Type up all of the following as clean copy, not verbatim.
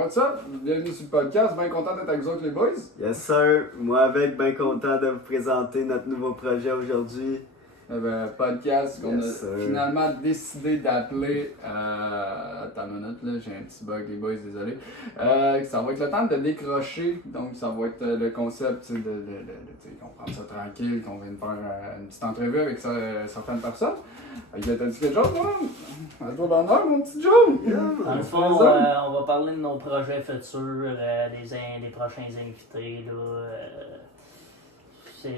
what's up? Bienvenue sur le podcast. Bien content d'être avec vous autres, les boys. Yes sir, moi avec, bien content de vous présenter notre nouveau projet aujourd'hui. Podcast qu'on Yes, a sir. finalement décidé d'appeler. Attends une minute, là, j'ai un petit bug, les boys, désolé. Ça va être le temps de décrocher. Donc, ça va être le concept tu sais, qu'on prend ça tranquille, qu'on vient de faire une petite entrevue avec certaines personnes. T'as dit quelque chose, moi? À toi d'honneur, mon petit Joe! Dans le fond, on va parler de nos projets futurs, des prochains invités. Là,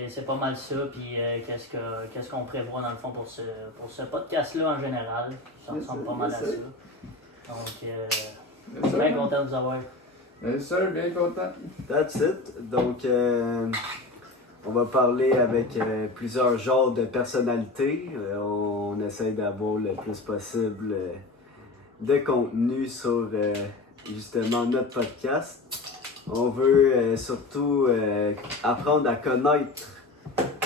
c'est pas mal ça. Puis qu'est-ce qu'on prévoit dans le fond pour ce podcast-là en général. Ça ressemble pas mal à ça. Donc, je suis bien content de vous avoir. Bien sûr, bien content. That's it. Donc, on va parler avec plusieurs genres de personnalités. On essaie d'avoir le plus possible de contenu sur justement notre podcast. On veut surtout apprendre à connaître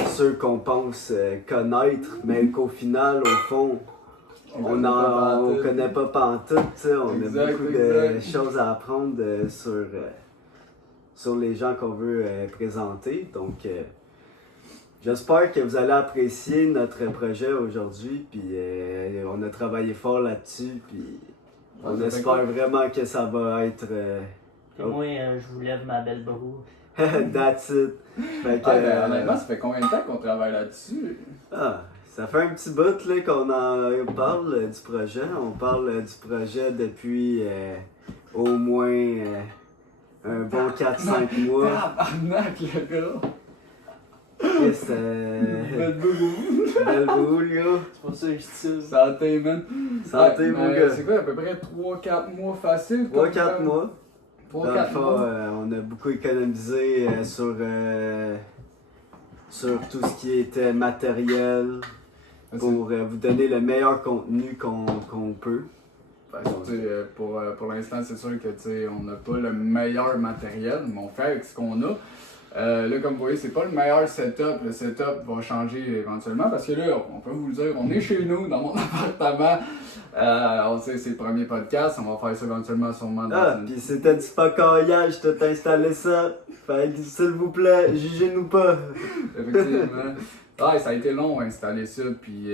ceux qu'on pense connaître, mais qu'au final, au fond, on connaît pas pantoute. On a beaucoup de choses à apprendre sur les gens qu'on veut présenter. Donc, j'espère que vous allez apprécier notre projet aujourd'hui. Puis, on a travaillé fort là-dessus. Puis, on espère vraiment que ça va être. Et moi, je vous lève ma belle broue. That's it. Fait que, Honnêtement, ça fait combien de temps qu'on travaille là-dessus? Ça fait un petit bout là, qu'on en parle du projet. On parle du projet depuis au moins un bon 4-5 mois. Tabarnak, le gars! Yes, Belle boubou! belle boule, gars. C'est pour ça que je dis ça. Santé, man! Santé, mon gars. C'est quoi, à peu près 3-4 mois facile? 3-4 mois. Dans le 3-4 fond, mois? on a beaucoup économisé sur tout ce qui était matériel pour vous donner le meilleur contenu qu'on peut. Pour l'instant, c'est sûr que on n'a pas le meilleur matériel, mais on fait avec ce qu'on a. Là, comme vous voyez, c'est pas le meilleur setup. Le setup va changer éventuellement parce que là, on peut vous le dire, on est chez nous, dans mon appartement. On sait c'est le premier podcast, on va faire ça éventuellement sûrement dans Puis c'était du pacaillage, tout installé ça. Fait que s'il vous plaît, jugez-nous pas. Effectivement. Ça a été long à installer ça, puis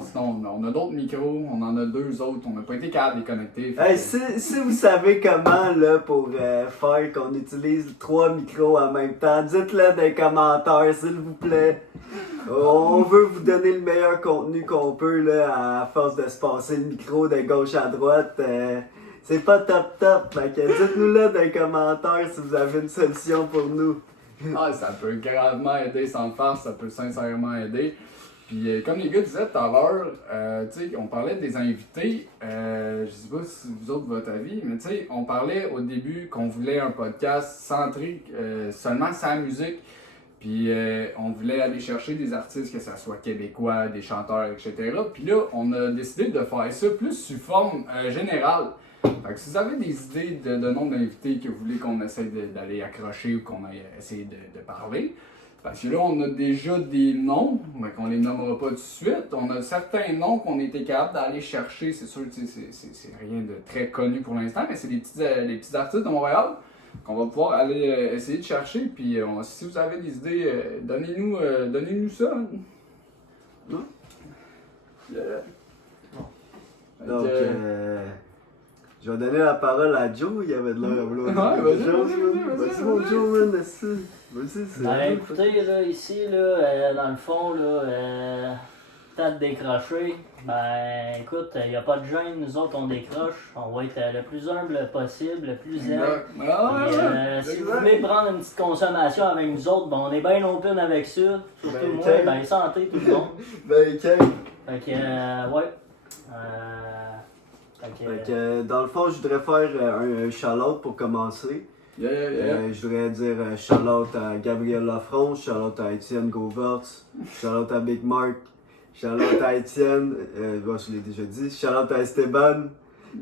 sinon on a d'autres micros, on en a 2 autres, on n'a pas été capable de les connecter. Hey, si vous savez comment là pour faire qu'on utilise 3 micros en même temps, dites-le dans les commentaires s'il vous plaît. On veut vous donner le meilleur contenu qu'on peut là, à force de se passer le micro de gauche à droite. C'est pas top, fait que dites-nous-le dans les commentaires si vous avez une solution pour nous. Ça peut gravement aider sans le faire, ça peut sincèrement aider. Puis comme les gars disaient tout à l'heure, on parlait des invités, je sais pas si vous autres votre avis, mais on parlait au début qu'on voulait un podcast centré seulement sur la musique. Puis on voulait aller chercher des artistes, que ce soit québécois, des chanteurs, etc. Puis là, on a décidé de faire ça plus sous forme générale. Fait que si vous avez des idées de noms d'invités que vous voulez qu'on essaie d'aller accrocher ou qu'on aille essayer de parler, parce que là, on a déjà des noms, mais qu'on les nommera pas tout de suite. On a certains noms qu'on était capable d'aller chercher. C'est sûr que c'est rien de très connu pour l'instant, mais c'est des petits artistes de Montréal qu'on va pouvoir aller essayer de chercher. Puis si vous avez des idées, donnez-nous ça. Ouais. Yeah. Donc, je vais donner la parole à Joe, il y avait de l'air à vouloir. Ouais, Vas-y, mon Joe, man, vas-y, c'est Ben, écoutez, là, ici, là, dans le fond, là, temps de décrocher. Ben, écoute, il n'y a pas de gêne, nous autres, on décroche. On va être le plus humble possible, le plus zen. Si vous voulez prendre une petite consommation avec nous autres, ben, on est bien open avec ça. Surtout Ben, moi, ben, santé, tout le monde. Ben, ok. Fait que, ouais. Fait que, dans le fond, je voudrais faire un shout-out pour commencer. Je voudrais dire shout-out à Gabriel Lafrance, shout-out à Étienne Govertz, shout-out à Big Mark, shout-out à Étienne, je l'ai déjà dit, shout-out à Esteban,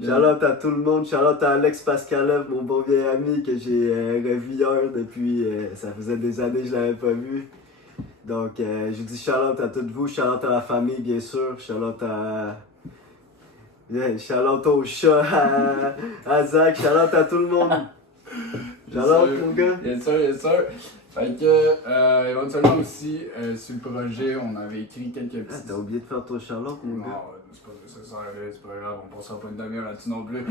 shout-out à tout le monde, shout-out à Alex Pascalov, mon bon vieil ami que j'ai revu hier depuis, ça faisait des années que je l'avais pas vu. Donc, je dis shout-out à toutes vous, shout-out à la famille bien sûr, shout-out à Yeah, shout-out au chat, à Zach, shout-out à tout le monde. Shout-out, mon gars. Bien sûr, bien sûr. Fait que, éventuellement aussi, sur le projet, on avait écrit quelques Ah, petits... t'as oublié de faire ton shout-out, mon Non, gars. c'est pas nécessaire, là, c'est pas grave, on passera pas une demi-heure là-dessus non plus.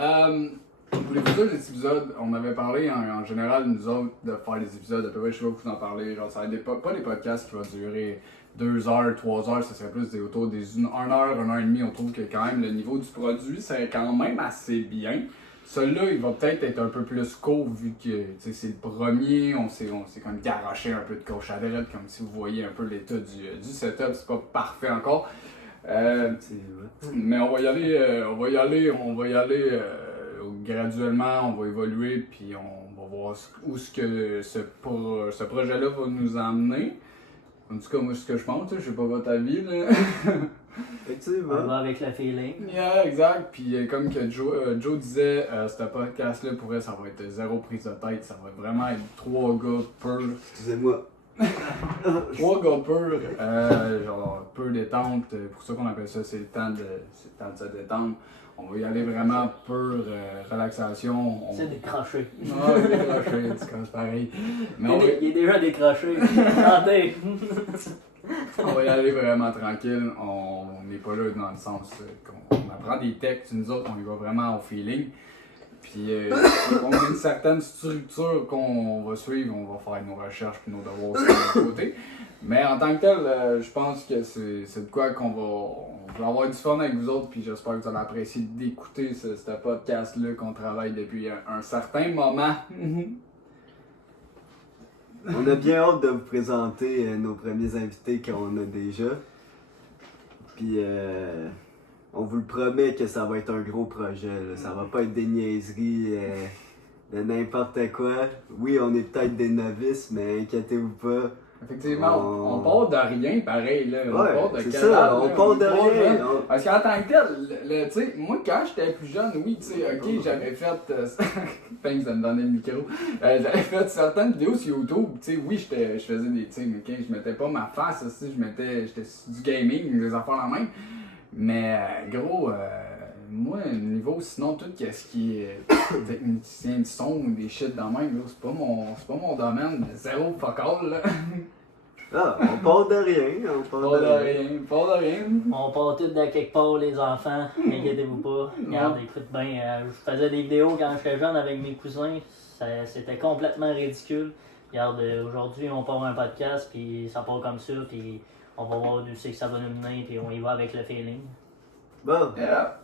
Ah, Mais, pour les futurs épisodes, on avait parlé en général, nous autres, de faire des épisodes, à peu près, je sais pas vous en parler, genre, ça va être pas des podcasts qui vont durer 2 heures, 3 heures, ça serait plus autour des 1 heure, 1 heure et demie, on trouve que quand même le niveau du produit, c'est quand même assez bien. Celui-là, il va peut-être être un peu plus court vu que c'est le premier, on s'est comme garoché un peu de gauche à droite, comme si vous voyez un peu l'état du setup, c'est pas parfait encore. Mais on va y aller graduellement, on va évoluer, puis on va voir où ce projet-là va nous emmener. En tout cas, moi, ce que je pense, je sais pas votre avis, là. On Effectivement. va avec le feeling. Yeah, exact. Puis comme que Joe disait, ce podcast-là, pour elle, ça va être zéro prise de tête. Ça va vraiment être 3 gars purs. Excusez-moi. 3 gars purs, genre peu détente. Pour ça qu'on appelle ça, c'est le temps de se détendre. On va y aller vraiment pure relaxation. C'est décroché. Ah, décroché, c'est pareil. Mais Il est déjà décroché. Santé! on va y aller vraiment tranquille. On n'est pas là dans le sens qu'on apprend des textes. Nous autres, on y va vraiment au feeling. Puis on a une certaine structure qu'on va suivre. On va faire nos recherches et nos devoirs aussi de notre côté. Mais en tant que tel, je pense que c'est de quoi qu'on va avoir du fun avec vous autres. Puis j'espère que vous allez apprécier d'écouter ce podcast-là qu'on travaille depuis un certain moment. On a bien hâte de vous présenter nos premiers invités qu'on a déjà. Puis on vous le promet que ça va être un gros projet. Là. Ça va pas être des niaiseries de n'importe quoi. Oui, on est peut-être des novices, mais inquiétez-vous pas. Effectivement, on part de rien pareil. Là. On Ouais, part de c'est cadavre, ça, là. on part de est pas rien. jeune. Parce qu'en tant que tel, tu sais, moi quand j'étais plus jeune, oui, tu sais, ok, j'avais fait. Thanks de me donner le micro. J'avais fait certaines vidéos sur YouTube, tu sais, oui, je faisais des. Tu sais, ok, je mettais pas ma face aussi, j'étais sur du gaming, des affaires la même. Mais gros, moi, niveau sinon, tout ce qui est technicien de son ou des shit dans même, gros, c'est pas mon domaine, zéro fuck all, là. Ah, on part de rien. On part Pas de de rien. rien, pas de rien. On part tous de quelque part, les enfants. Inquiétez-vous pas. Regarde, écoute bien. Je faisais des vidéos quand j'étais jeune avec mes cousins. C'était complètement ridicule. Regarde, aujourd'hui, on part un podcast, puis ça part comme ça, puis on va voir d'où c'est que ça va nous mener, puis on y va avec le feeling. Bon, Yeah.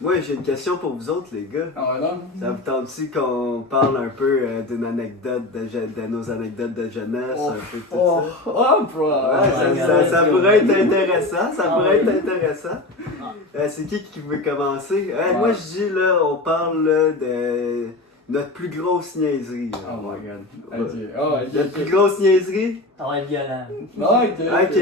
moi j'ai une question pour vous autres, les gars. Ah ouais, non? Ça vous tente-tu qu'on parle un peu d'une anecdote, de nos anecdotes de jeunesse, un peu tout Oh, ça? oh, bro! Ouais, ça pourrait être intéressant, ça Ah pourrait ouais. être intéressant. C'est qui veut commencer? Ouais. Moi je dis là, on parle là, de notre plus grosse niaiserie. là. Oh my god. Ok. Oh, ok. Notre plus grosse niaiserie? Ça va être violent. Non, ok. Ok.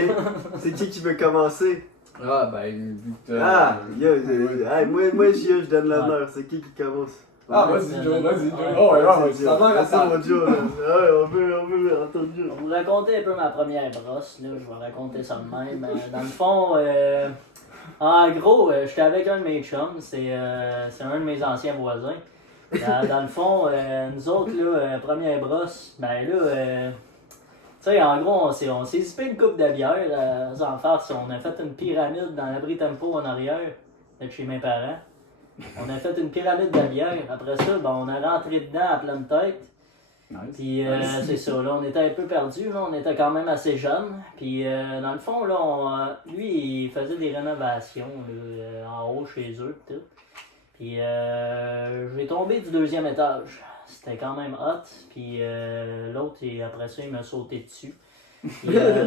C'est qui veut commencer? Ah, ben, vu que Ah, yo, ouais. hey, moi je donne l'honneur. C'est qui commence? Ah, vas-y, Joe, vas-y, Joe. Ouais. Oh, ouais, ouais, C'est ça va, Joe. ça C'est mon Joe, là. Ouais, on veut entendre Joe. Je vais vous raconter un peu ma première brosse, là. Je vais raconter ça de même. Dans le fond, en gros, j'étais avec un de mes chums, c'est un de mes anciens voisins. Dans le fond, nous autres, là, première brosse, ben là, tu sais, en gros, on s'est zippé une coupe de bière en face. On a fait une pyramide dans l'abri tempo en arrière, de chez mes parents. On a fait une pyramide de bière. Après ça, ben, on a rentré dedans à pleine tête. Nice. Puis Nice. c'est ça, là, on était un peu perdus, là, on était quand même assez jeunes. Puis dans le fond, là, lui, il faisait des rénovations là, en haut chez eux, pis tout. Puis j'ai tombé du 2e étage. C'était quand même hot. Puis l'autre, après ça, il m'a sauté dessus. Puis, là,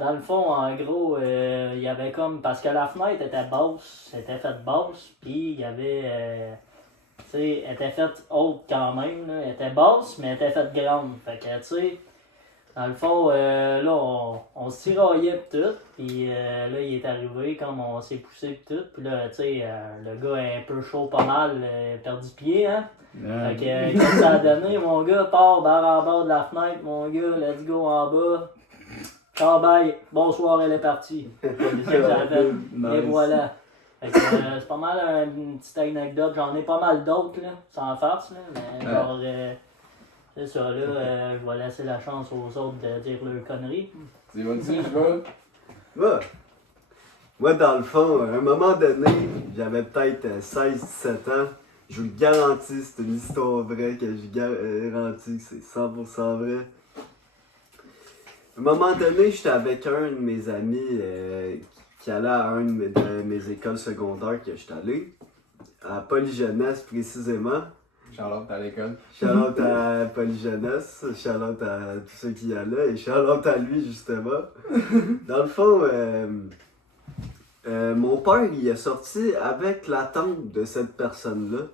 dans le fond, en gros, il y avait comme. Parce que la fenêtre était basse, était faite basse, puis il y avait. Tu sais, elle était faite haute quand même, là. Elle était basse, mais elle était faite grande. Fait que, tu sais, dans le fond, là, on se tiraillait pis tout, puis là, il est arrivé, comme on s'est poussé pis tout, puis là, tu sais, le gars est un peu chaud pas mal, perdu pied, hein. Fait que, qu'est-ce que ça a donné, mon gars, part barre en bas de la fenêtre, mon gars, let's go en bas. Ciao, bye. Bonsoir, elle est partie. C'est ça que ça fait. Nice. Et voilà. Fait que, c'est pas mal une petite anecdote. J'en ai pas mal d'autres, là, sans farce, là, mais genre, c'est ça, là, je vais laisser la chance aux autres de dire leurs conneries. Tu vas-tu, je vais? Moi, dans le fond, à un moment donné, j'avais peut-être 16-17 ans. Je vous le garantis, c'est une histoire vraie que je garantis que c'est 100% vrai. À un moment donné, j'étais avec un de mes amis qui allait à une de mes écoles secondaires que j'étais allé, à Polyjeunesse précisément. Charlotte à l'école. Shout-out à Polyjeunesse, shout-out à tous ceux qui y allaient et shout-out à lui justement. Dans le fond, mon père il est sorti avec la tante de cette personne-là.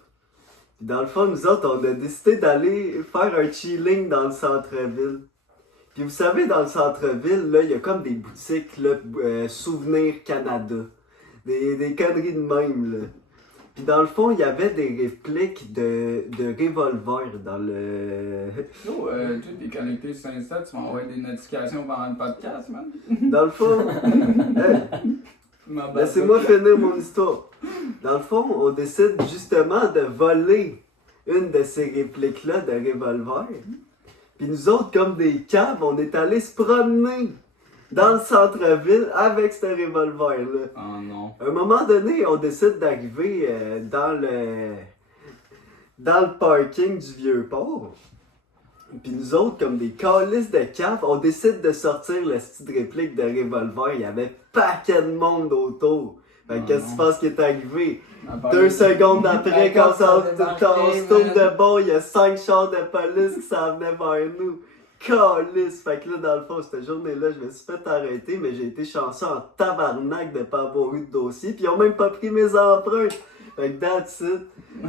Puis dans le fond, nous autres, on a décidé d'aller faire un chilling dans le centre-ville. Puis vous savez, dans le centre-ville, là, il y a comme des boutiques, là, Souvenir Canada. Des conneries de même, là. Puis dans le fond, il y avait des répliques de revolver dans le... Yo, tu es connecté sur Insta, tu m'envoies des notifications pendant le podcast, man. Dans le fond... Hey, laissez-moi finir mon histoire. Dans le fond, on décide justement de voler une de ces répliques-là de revolver. Puis nous autres, comme des caves, on est allés se promener dans le centre-ville avec ce revolver-là. Oh non. À un moment donné, on décide d'arriver dans le parking du Vieux-Port. Puis nous autres, comme des calices de caves, on décide de sortir le style de réplique de revolver. Il y avait paquet de monde autour. Fait que qu'est-ce que tu penses qui est arrivé? 2 secondes après, quand on se tourne de bord, il y a 5 chars de police qui s'en venaient vers nous. Calice! Fait que là, dans le fond, cette journée-là, je me suis fait arrêter, mais j'ai été chanceux en tabarnak de pas avoir eu de dossier. Puis ils ont même pas pris mes empreintes. Fait que that's it.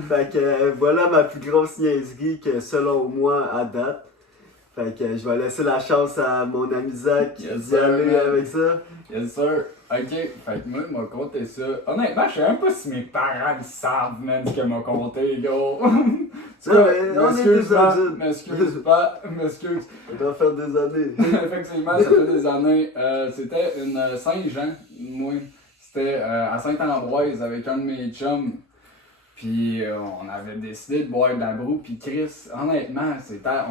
Fait que voilà ma plus grosse niaiserie que selon moi à date. Fait que je vais laisser la chance à mon ami Zach d'y aller avec ça. Yes sir. Ok, fait que moi, il m'a conté ça. Honnêtement, je sais même pas si mes parents ils savent, man, ce qu'il m'a conté, gros. M'excuse pas. Ça doit faire des années. Effectivement, ça fait des années. C'était une Saint-Jean, moi. C'était à Saint-Ambroise avec un de mes chums. Puis on avait décidé de boire de la broue. Puis Chris, honnêtement,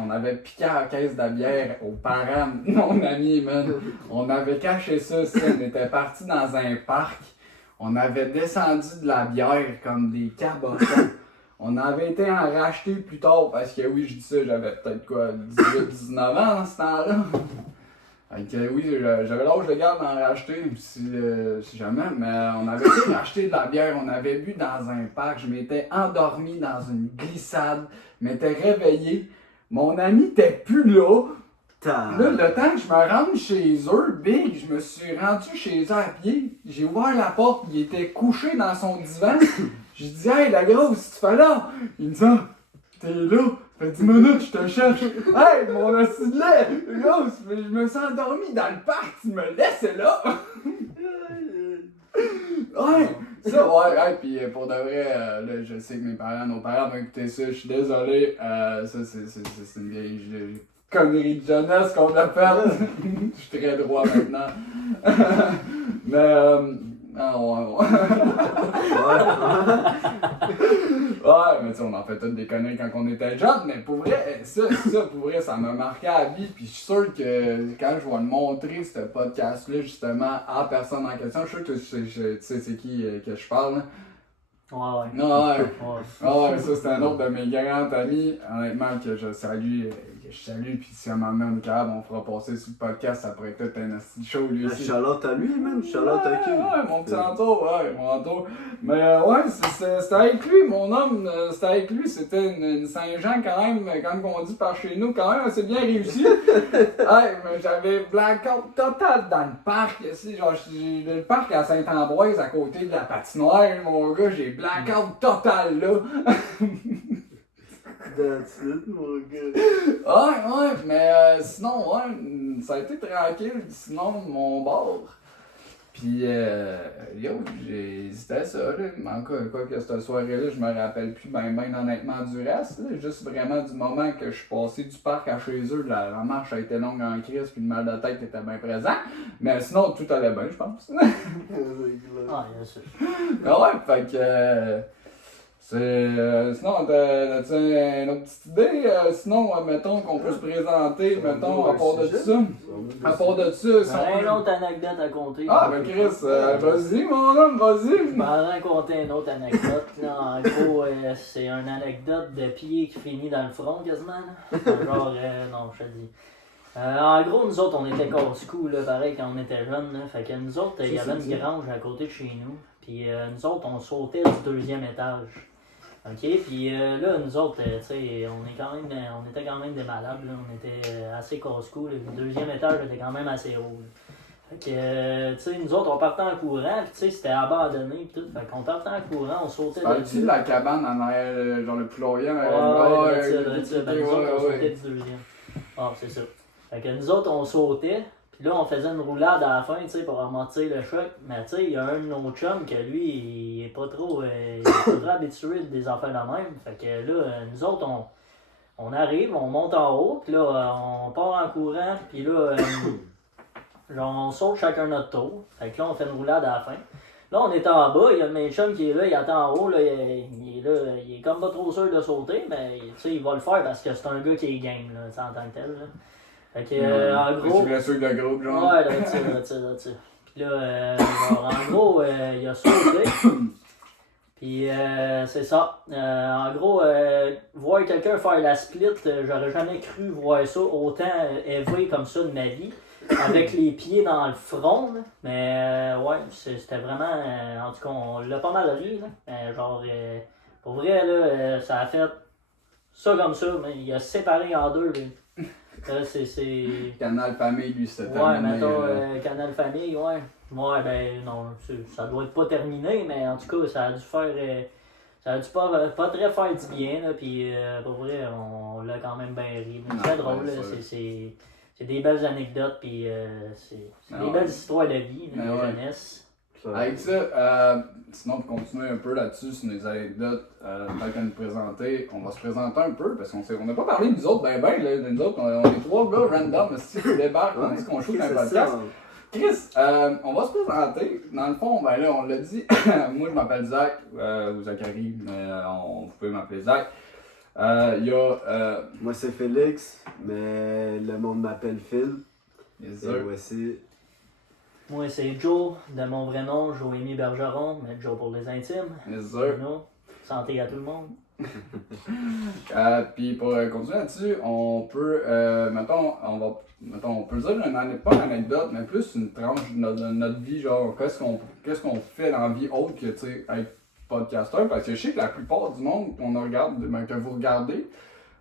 on avait piqué à la caisse de bière aux parents de mon ami, man. On avait caché ça, on était parti dans un parc. On avait descendu de la bière comme des cabochons. On avait été en racheter plus tard parce que oui, je dis ça, j'avais peut-être quoi, 18-19 ans dans ce temps-là. Fait que oui, j'avais l'âge de garde d'en racheter si jamais, mais on avait été racheter de la bière, on avait bu dans un parc, je m'étais endormi dans une glissade, je m'étais réveillé, mon ami était plus là. Là, le temps que je me rende chez eux, big, je me suis rendu chez eux à pied, j'ai ouvert la porte, il était couché dans son divan, j'ai dit « Hey, la grosse, tu fais là? » Il me dit ah, « T'es là? Ça fait 10 minutes, je te cherche. » Hey, mon assis de lait! Grosse, mais je me suis endormi dans le parc, tu me laissais là? Ouais, ça, ouais, pis pour de vrai, là, je sais que nos parents vont écouter ça, je suis désolé, ça, c'est une vieille connerie de jeunesse qu'on a faite. Je suis très droit maintenant. Mais, ah ouais. Ouais, mais tu sais, on en fait toutes des conneries quand on était jeunes, mais pour vrai, pour vrai, ça m'a marqué à la vie, puis je suis sûr que quand je vais le montrer, ce podcast-là, justement, à la personne en question, je suis sûr que tu sais c'est qui que je parle, là. Ouais, ça c'est un autre de mes grands amis, honnêtement, que je salue, puis si à un moment donné on est capable, on fera passer sur le podcast, ça pourrait être un petit show lui aussi. Charlotte à lui, man, Charlotte à qui? Ouais, mon petit Anto, mon Anto. Mais ouais, c'était avec lui, mon homme, c'était avec lui, c'était une Saint-Jean quand même, quand on dit par chez nous, quand même assez bien réussi. Ouais, mais j'avais blackout total dans le parc, ici, genre, j'ai le parc à Saint-Ambroise, à côté de la patinoire, mon gars, j'ai blackout total là. That's it, mon gars. Ouais, mais sinon, ouais, ça a été tranquille. Sinon, mon bord, Puis, yo, j'ai hésité à ça, là. Mais encore, quoi que cette soirée-là, je me rappelle plus ben honnêtement du reste, là. Juste vraiment du moment que je suis passé du parc à chez eux, la marche a été longue en crise, puis le mal de tête était bien présent. Mais sinon, tout allait bien, je pense. Ah, bien sûr. Ah ouais, fait que. Sinon, t'as-tu une autre petite idée? Sinon, mettons qu'on peut se présenter, mettons, à part de ça. À part de ça, si on Une autre anecdote à compter. Ah, ben Chris, vas-y, mon homme, vas-y! Je m'en raconter une autre anecdote. Là, en gros, c'est une anecdote de pied qui finit dans le front quasiment. Là. Genre, non, je te dis. En gros, nous autres, on était casse-cou, là, pareil, quand on était jeunes. Là. Fait que nous autres, il y avait une grange à côté de chez nous. Puis nous autres, on sautait du 2e étage. OK? Puis là, nous autres, tu sais, on était quand même des malades. Là. On était assez casse-cou. Le 2e étage était quand même assez haut. Là. Fait que, tu sais, nous autres, on partait en courant, puis tu sais, c'était abandonné, pis tout. Fait qu'on partait en courant, on sautait de Parles-tu de la cabane en arrière, genre le poulailler? Ouais, ben nous autres, on sautait du 2e. Ah, c'est ça. Fait que nous autres, on sautait, puis là, on faisait une roulade à la fin, tu sais, pour amortir le choc. Mais tu sais, il y a un de nos chums que lui, il est pas trop habitué des affaires de même. Fait que là, nous autres, on arrive, on monte en haut, puis là, on part en courant, puis là, genre, on saute chacun notre tour. Fait que là, on fait une roulade à la fin. Là, on est en bas, il y a le main chum qui est là, il attend en haut, là, il est là, il est comme pas trop sûr de sauter, mais tu sais, il va le faire parce que c'est un gars qui est game, là, en tant que tel. Là. Fait que, en gros. Tu blessure de groupe, genre? Ouais, là, Puis là, genre, en gros, il a sauté. Puis c'est ça. En gros, voir quelqu'un faire la split, j'aurais jamais cru voir ça autant élevé comme ça de ma vie. Avec les pieds dans le front, là. Mais ouais, c'était vraiment. En tout cas, on l'a pas mal ri. Là. Genre, pour vrai, là, ça a fait ça comme ça, mais il a séparé en deux. C'est. Canal Famille, lui, c'était Ouais, terminé. mettons, Canal Famille, ouais. Ouais, ben non, ça doit être pas terminé, mais en tout cas, ça a dû faire. Ça a dû pas très faire du bien, là, puis pour vrai, on l'a quand même bien ri. C'est très drôle, là, c'est des belles anecdotes, puis c'est des belles histoires de vie, de jeunesse. Avec ça, sinon pour continuer un peu là-dessus sur les anecdotes, tant qu'à nous présenter, on va se présenter un peu parce qu'on n'a pas parlé de nous autres, là, de nous autres, on est 3 gars random, si tu débarques, on dit qu'on shoot dans un podcast. Chris, on va se présenter. Dans le fond, ben là, on l'a dit, moi je m'appelle Zach, ou Zachary, mais vous pouvez m'appeler Zach. Il y a. Moi c'est Félix, mais le monde m'appelle Phil. Yes, Et voici. Moi c'est Joe, de mon vrai nom, Joémie Bergeron, mais Joe pour les intimes. Yes, sir. Santé à tout le monde. Puis pour continuer là-dessus, on peut, on peut dire pas une anecdote, mais plus une tranche de notre vie, genre qu'est-ce qu'on fait dans la vie autre que, tu sais, être podcasteur, parce que je sais que la plupart du monde qu'on regarde, que vous regardez,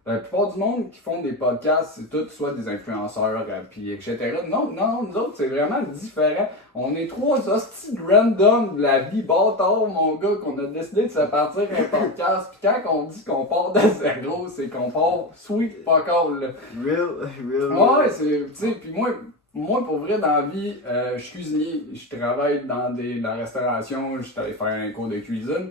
la plupart du monde qui font des podcasts, c'est tout soit des influenceurs, puis etc. Non, nous autres, c'est vraiment différent. On est 3 hosties random de la vie bâtard, mon gars, qu'on a décidé de se partir un podcast. Puis quand on dit qu'on part de zéro, c'est qu'on part sweet fuck all, là. Real. Ouais, c'est, tu sais, puis moi, pour vrai, dans la vie, je suis cuisinier. Je travaille dans la restauration, je suis allé faire un cours de cuisine.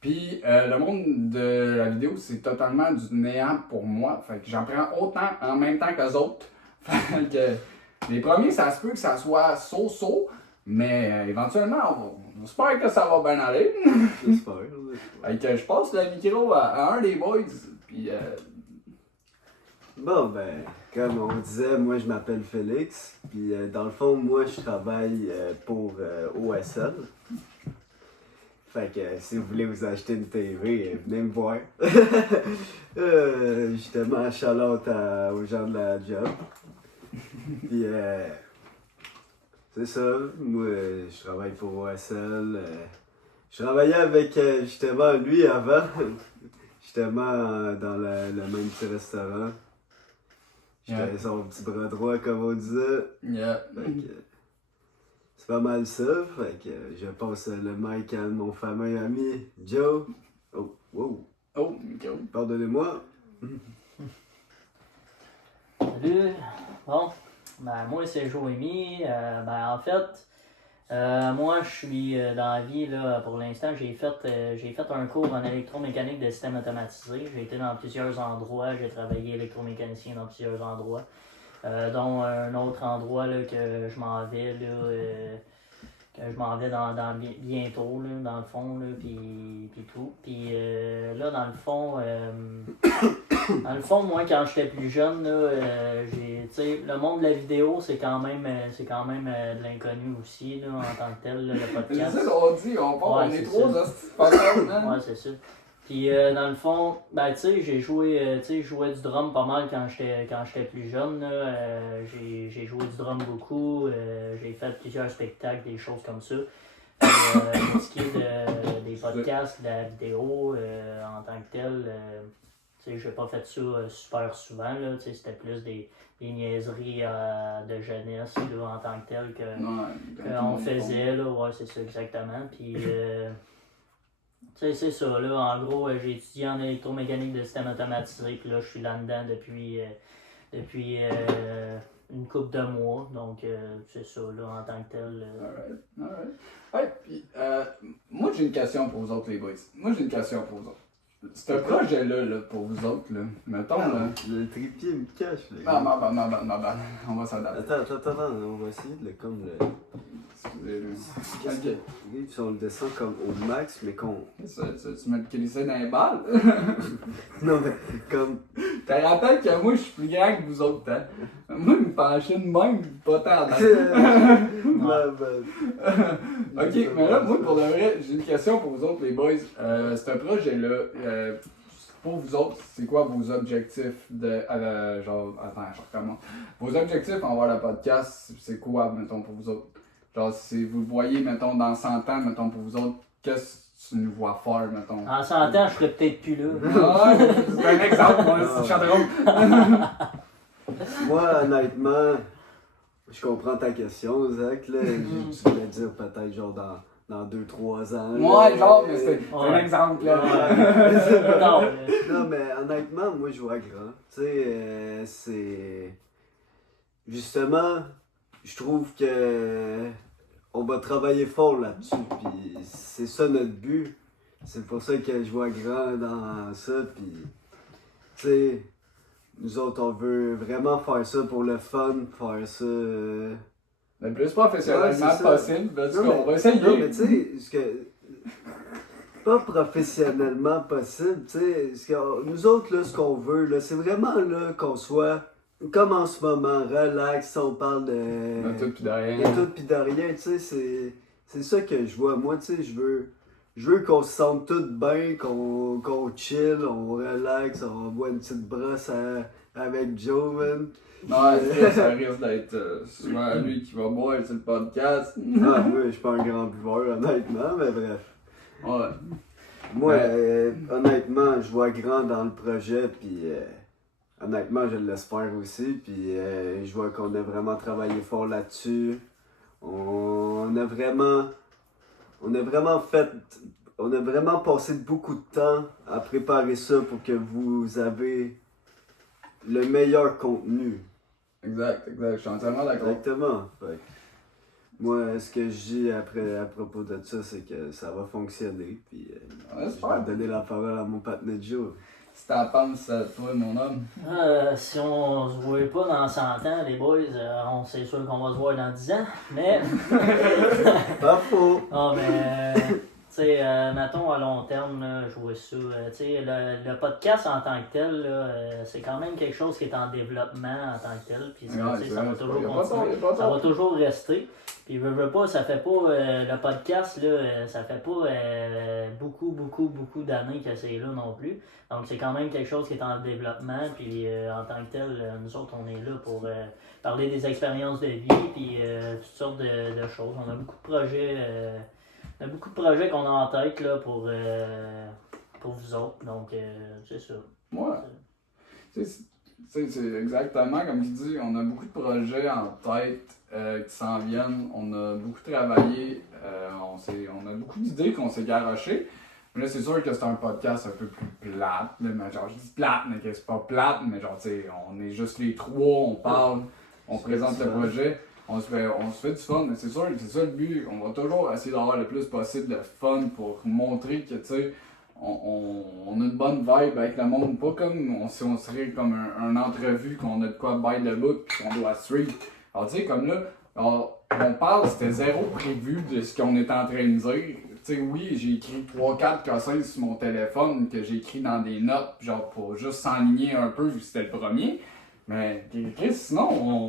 Puis le monde de la vidéo, c'est totalement du néant pour moi. Fait que j'en prends autant en même temps qu'eux autres. Fait que les premiers, ça se peut que ça soit so-so, mais éventuellement, on espère que ça va bien aller. J'espère. Fait que je passe le micro à un des boys. Puis Bon, ben, comme on disait, moi je m'appelle Félix. Puis dans le fond, moi je travaille pour OSL. Fait que si vous voulez vous acheter une TV, venez me voir. Justement, shout-out aux gens de la job. Puis c'est ça, moi je travaille pour OSL. Je travaillais avec justement lui avant. Justement dans le même petit restaurant. J'étais son petit bras droit comme on disait. yeah. Fait que, c'est pas mal ça, fait que je passe le mic à mon fameux ami Joe. Oh, wow. Oh, micro. Pardonnez-moi. Salut. Bon, ben moi c'est Joémie. Ben en fait, Moi, je suis dans la vie, là, pour l'instant, j'ai fait un cours en électromécanique de système automatisé. J'ai été dans plusieurs endroits, j'ai travaillé électromécanicien dans plusieurs endroits, dont un autre endroit là, que je m'en vais, là, bientôt, là, dans le fond, là, puis tout. Puis là, dans le fond, moi, quand j'étais plus jeune, là, le monde de la vidéo, c'est quand même de l'inconnu aussi, là, en tant que tel, là, le podcast. C'est ça qu'on dit, on Ouais, est c'est trop ça. hosties de podcast, man. Ouais, c'est ça. Puis dans le fond, ben tu sais, je jouais du drum pas mal quand j'étais plus jeune. Là. J'ai joué du drum beaucoup. J'ai fait plusieurs spectacles, des choses comme ça. Pour ce qui est des podcasts, de la vidéo, en tant que tel, tu sais, j'ai pas fait ça super souvent. Là, tu sais, c'était plus des niaiseries de jeunesse là, en tant que tel qu'on faisait. Là, ouais, c'est ça exactement. Puis c'est ça, là, en gros, j'ai étudié en électromécanique de système automatisé, puis là, je suis là-dedans depuis une couple de mois, donc c'est ça, là, en tant que tel. Alright. Ouais, puis moi, j'ai une question pour vous autres, les boys. Ce projet-là, là, pour vous autres, là, mettons, là... Le trépied me cache, là. Non, on va s'adapter. Attends, on va essayer de Excusez-le. Si on le descend comme au max, mais qu'on... Tu m'as glissé dans les balles? Non, mais comme... Tu te rappelles que moi, je suis plus grand que vous autres, hein? Moi, je me penchais de même, pas tant. Ok, mais là, moi, pour de vrai, j'ai une question pour vous autres, les boys. Ce projet-là, pour vous autres, c'est quoi vos objectifs de... attends, je recommence. Vos objectifs envers le podcast, c'est quoi, mettons, pour vous autres? Genre, si vous le voyez, mettons, dans 100 ans, mettons, pour vous autres, qu'est-ce que tu nous vois faire, mettons? En 100 ans, je serais peut-être plus là. Ah, c'est un exemple, moi, c'est Chadron. Moi, honnêtement, je comprends ta question, Zach, là. Tu voulais dire peut-être genre dans 2-3 ans. Ouais, genre, mais c'est Ouais. un exemple, là. Non, mais honnêtement, moi, je vois grand. Tu sais, c'est... Justement, je trouve que on va travailler fort là-dessus, puis c'est ça notre but. C'est pour ça que je vois grand dans ça, puis... Tu sais, nous autres, on veut vraiment faire ça pour le fun, faire ça... Le plus professionnellement Ouais, c'est ça. possible, parce Non, qu'on va essayer. Non, mais tu sais, pas professionnellement possible, tu sais, nous autres, là, ce qu'on veut, là, c'est vraiment, là, qu'on soit, comme en ce moment, relax, on parle de tout pis de rien. de tout pis de rien, tu sais, c'est ça que je vois, moi, tu sais, je veux qu'on se sente tout bien, qu'on chill, on relax, on boit une petite brosse avec Joe, man. Ouais, ça risque d'être souvent lui qui va boire sur le podcast. Ah, moi, je suis pas un grand buveur, honnêtement, mais bref. Ouais. Moi, honnêtement, je vois grand dans le projet, puis honnêtement, je l'espère aussi, puis je vois qu'on a vraiment travaillé fort là-dessus. On a vraiment passé beaucoup de temps à préparer ça pour que vous avez le meilleur contenu. Exact, je suis entièrement d'accord. Exactement. Fait que moi, ce que je dis après à propos de ça, c'est que ça va fonctionner. Puis je vais donner la parole à mon partenaire Joe. Si t'en penses à toi, mon homme. Si on se voit pas dans 100 ans, les boys, c'est sûr qu'on va se voir dans 10 ans, mais... Pas faux! Ah, mais... Tu sais, mettons à long terme, là, je vois ça. Tu sais, le podcast en tant que tel, là, c'est quand même quelque chose qui est en développement en tant que tel. Puis ça, tu sais, ça va toujours continuer. Ça va toujours rester. Puis veux pas, ça fait pas. Le podcast, là, ça fait pas beaucoup d'années que c'est là non plus. Donc c'est quand même quelque chose qui est en développement. Puis en tant que tel, nous autres, on est là pour parler des expériences de vie. Puis toutes sortes de choses. On a beaucoup de projets. Il y a beaucoup de projets qu'on a en tête là, pour vous autres, donc c'est ça. Ouais. C'est exactement comme tu dis, on a beaucoup de projets en tête qui s'en viennent. On a beaucoup travaillé, on a beaucoup d'idées qu'on s'est garochées. Mais là, c'est sûr que c'est un podcast un peu plus plate. Mais genre, je dis plate, mais que c'est pas plate, mais genre, tu sais, on est juste les trois, on parle, on présente le projet. on se fait du fun, mais c'est sûr que c'est ça le but. On va toujours essayer d'avoir le plus possible de fun pour montrer que, tu sais, on a une bonne vibe avec le monde. Pas comme si on serait comme un entrevue, qu'on a de quoi by the book pis qu'on doit suivre. Alors, tu sais, comme là, alors, on parle, c'était zéro prévu de ce qu'on était en train de dire. Tu sais, oui, j'ai écrit 3-4 cossins sur mon téléphone que j'ai écrit dans des notes, genre pour juste s'enligner un peu vu que c'était le premier. Mais Chris, sinon,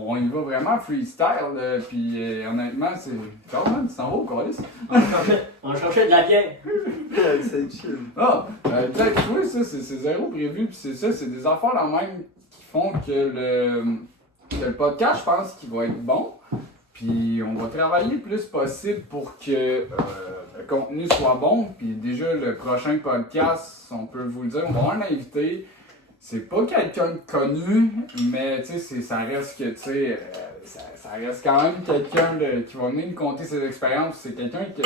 on y va vraiment freestyle, puis honnêtement, c'est. Quand même, tu s'en vas au colis. On cherchait de la pierre. C'est chill. Ah, tu vois, ça, c'est zéro prévu, puis c'est ça, c'est des affaires là même qui font que le podcast, je pense qu'il va être bon. Puis on va travailler le plus possible pour que le contenu soit bon. Puis déjà, le prochain podcast, on peut vous le dire, on va avoir un invité. C'est pas quelqu'un de connu, mais tu sais, ça reste que, tu sais, ça reste quand même quelqu'un qui va venir nous conter ses expériences. C'est quelqu'un qui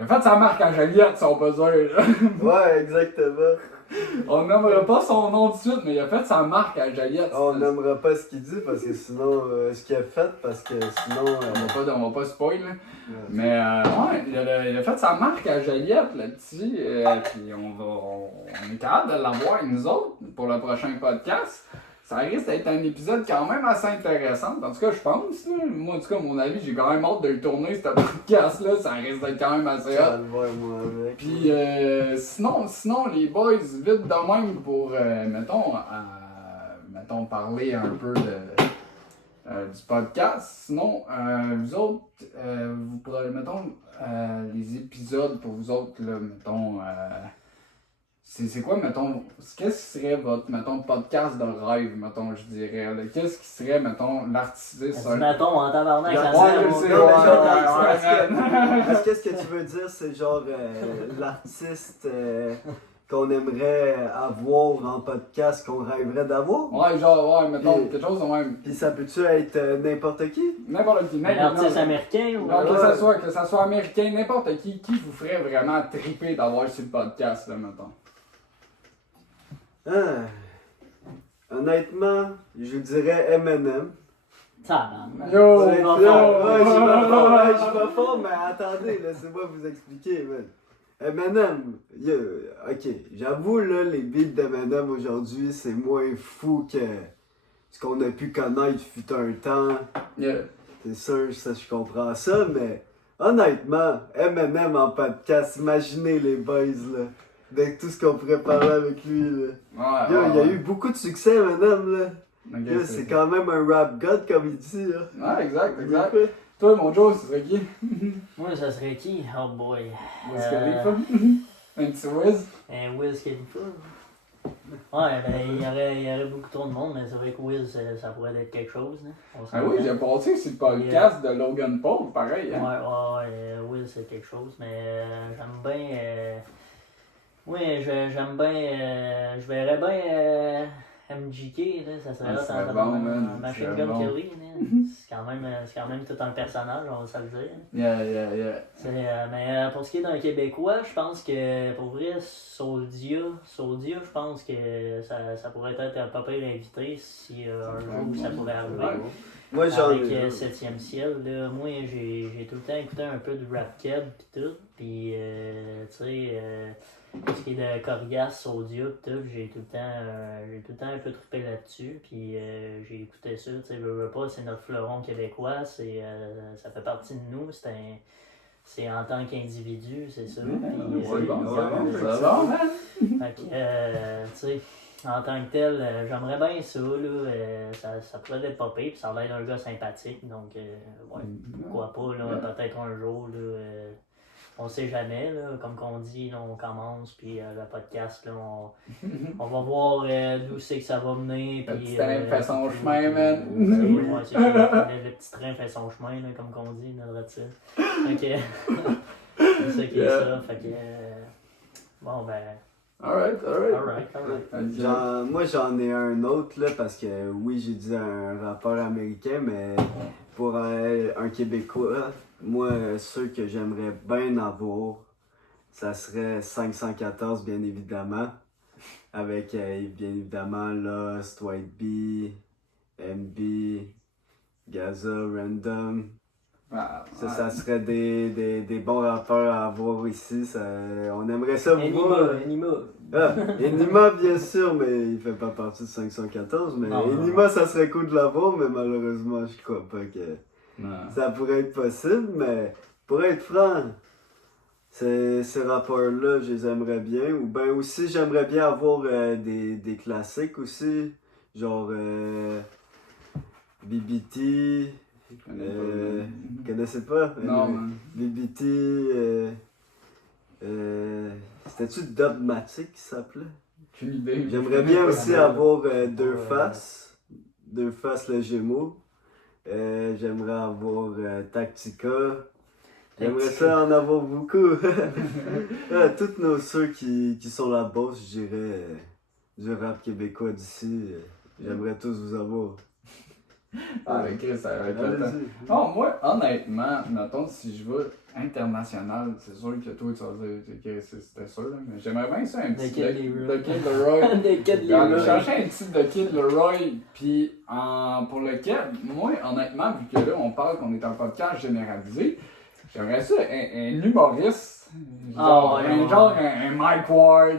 a fait sa marque en Joliette, si on peut dire. Ouais, exactement. On nommera pas son nom tout de suite, mais il a fait sa marque à Joliette. On n'aimera pas ce qu'il dit parce que sinon, ce qu'il a fait, parce que sinon. On va pas spoil, là. Mais ouais, il a fait sa marque à Joliette, le petit. Puis on est capable de l'avoir, nous autres, pour le prochain podcast. Ça risque d'être un épisode quand même assez intéressant. En tout cas, je pense. Là. Moi, en tout cas, à mon avis, j'ai quand même hâte de le tourner, ce podcast-là. Ça risque d'être quand même assez Ça va hot. le voir, moi, avec. Puis sinon, les boys, vite de même pour, mettons, parler un peu du podcast. Sinon, vous autres, vous pourrez, mettons, les épisodes pour vous autres, là, mettons, c'est quoi, mettons, qu'est-ce qui serait votre, mettons, podcast de rêve, mettons, je dirais, là? Qu'est-ce qui serait, mettons, l'artiste? Mettons, en tabarnak, ça Ouais, serait c'est mon- Est-ce que ce que tu veux dire, c'est genre l'artiste qu'on aimerait avoir en podcast, qu'on rêverait d'avoir? Ouais, genre, ouais, mettons, Et- quelque chose de même. Puis ça peut-tu être n'importe qui? N'importe qui, Un artiste américain ou. Non, que ça soit américain, n'importe qui vous ferait vraiment triper d'avoir sur le podcast, là, mettons. Ah. Honnêtement, je dirais Eminem. Tabarnak. Yo, Ouais, yo, je suis pas fort, mais attendez, laissez-moi vous expliquer, man. Eminem, ok, j'avoue, là, les beats d'Eminem aujourd'hui, c'est moins fou que ce qu'on a pu connaître fut un temps. Yeah. C'est sûr, ça, je comprends ça, mais honnêtement, Eminem en podcast, imaginez les boys, là, de tout ce qu'on pourrait parler avec lui, là. Ouais, Yo, ouais, il y a ouais. eu beaucoup de succès, Eminem, là. Ok, Yo, c'est quand même un rap god, comme il dit, là. Ouais, exact. Toi, mon Joe, ce serait qui? Moi, ça serait qui? Oh boy. Wiz Khalifa? Un petit Wiz? Un Wiz Khalifa. Ouais, ben, il y aurait beaucoup trop de monde, mais c'est vrai que Wiz, ça pourrait être quelque chose. Hein. On Ah oui, j'ai passé sur le podcast de Logan Paul, pareil. Hein? Ouais, Wiz, c'est quelque chose, mais j'aime bien. Oui, j'aime bien. Je verrais bien MGK, là, ça serait Ah, là, ça serait bon, man, ça Machine serait Gun bon. Kelly. Là. C'est quand même tout un personnage, on va se le dire. Yeah. Mais pour ce qui est d'un Québécois, je pense que pour vrai, Souldia, je pense que ça pourrait être un pas pire invité si un jour ça pourrait arriver. Ouais. Moi, j'en Avec ai. 7e ciel, là, moi j'ai tout le temps écouté un peu de rap keb pis tout, pis tu sais, ce qui est de Corias, Souldia pis tout, j'ai tout le temps un peu trippé là-dessus, pis j'ai écouté ça, tu sais, veux pas, c'est notre fleuron québécois, ça fait partie de nous, c'est en tant qu'individu, c'est ça. Puis, C'est bon, ouais, c'est bon, man. fait que, tu sais, en tant que tel, j'aimerais bien ça, là, ça pourrait être pas pire, puis ça a l'air d'un gars sympathique, donc, ouais, pourquoi pas, là, peut-être un jour, là, on sait jamais, là, comme qu'on dit, là, on commence, puis le podcast, là, on va voir d'où c'est que ça va mener, Le puis... petit train fait son chemin, man. Ouais, c'est ça, le petit train fait son chemin, là, comme qu'on dit, notre titre. Fait que, c'est ça qui est ça, fait que, bon, ben... Alright. Moi, j'en ai un autre, là, parce que oui, j'ai dit un rappeur américain, mais pour un Québécois, moi, ceux que j'aimerais bien avoir, ça serait 514, bien évidemment. Avec, bien évidemment, Lost, White Bee, MB, Gaza, Random. Ça Ouais. serait des bons rappeurs à avoir ici. On aimerait ça voir. Enima. Ah, Enima, bien sûr, mais il fait pas partie de 514. Mais Non, non, Enima, ça serait cool de l'avoir, mais malheureusement, je crois pas que Non. ça pourrait être possible. Mais pour être franc, ces rappeurs-là, je les aimerais bien. Ou bien aussi, j'aimerais bien avoir des classiques aussi. Genre BBT. Vous connaissez pas? Non, man. BBT. C'était-tu Dubmatic qui s'appelait? Aucune idée. J'aimerais bien aussi avoir Deux Faces. Deux Faces le Gémeaux. J'aimerais avoir Tactica. J'aimerais ça en avoir beaucoup. Toutes nos ceux qui sont la bosse, je dirais, du rap québécois d'ici, j'aimerais tous vous avoir. Ah, mais Chris, ça va être le temps. Non, moi, honnêtement, mettons, si je veux international, c'est sûr que toi, tu vas dire que c'était sûr, là, mais j'aimerais bien ça, un petit Kid Leroy. de Kid Leroy. Des Kid J'en ai Leroy. cherché un petit de Kid Leroy, puis pour lequel, moi, honnêtement, vu que là, on parle qu'on est en podcast généralisé, j'aimerais ça, un humoriste. Genre, un Mike Ward,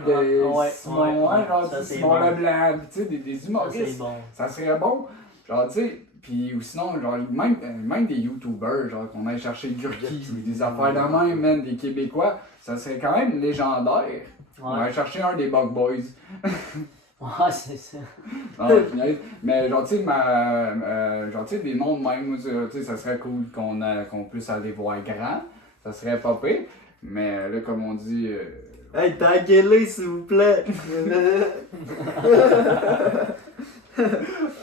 Simon, genre, Ça, c'est Simon bon. Leblanc, tu sais, des Ça, humoristes. c'est bon. Ça serait bon. Genre, tu sais, puis ou sinon, genre, même des YouTubers, genre, qu'on aille chercher Gurki ou des affaires de même, man, des Québécois, ça serait quand même légendaire. On va aller chercher un des Bug Boys. Ouais, c'est ça. Non, punaise. Mais genre, tu sais, genre, tu sais, des noms de même, tu sais, ça serait cool qu'on puisse aller voir grand. Ça serait pas pire. Mais là, comme on dit. Hey, taguez-les, s'il vous plaît!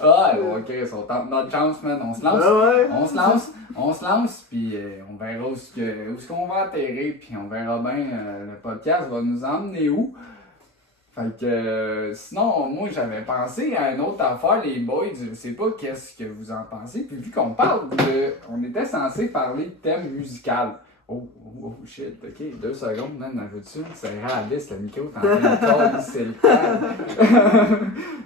Ah, ok, on tente notre chance, man. On se lance. Ouais. On se lance, puis on verra où est-ce qu'on va atterrir, puis on verra bien le podcast va nous emmener où. Fait que sinon, moi j'avais pensé à une autre affaire, les boys, je sais pas qu'est-ce que vous en pensez. Puis vu qu'on parle de. On était censé parler de thème musical. Oh shit, ok, 2 secondes, man, en veux-tu? C'est réaliste, le micro, t'es en train de coller, c'est le cas.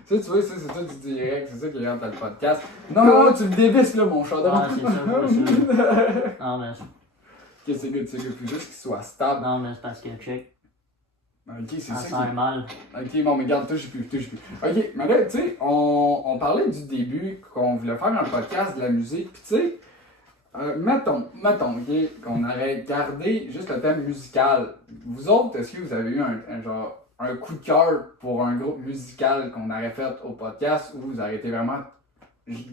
Tu vois, ça, c'est toi du direct, c'est ça qui rentre dans le podcast. Non, tu me dévisses là, mon chaudron. Ah, c'est ça, moi, ça. Non, mais Ok, c'est good, faut juste qu'il soit stable. non, mais c'est parce que check. Ok, c'est Ça ça. sent mal. Ok, bon, mais regarde, touche plus. Ok, mais là, tu sais, on parlait du début qu'on voulait faire un podcast de la musique, pis tu sais, mettons, ok, qu'on aurait gardé juste le thème musical. Vous autres, est-ce que vous avez eu un coup de cœur pour un groupe musical qu'on aurait fait au podcast ou vous avez été vraiment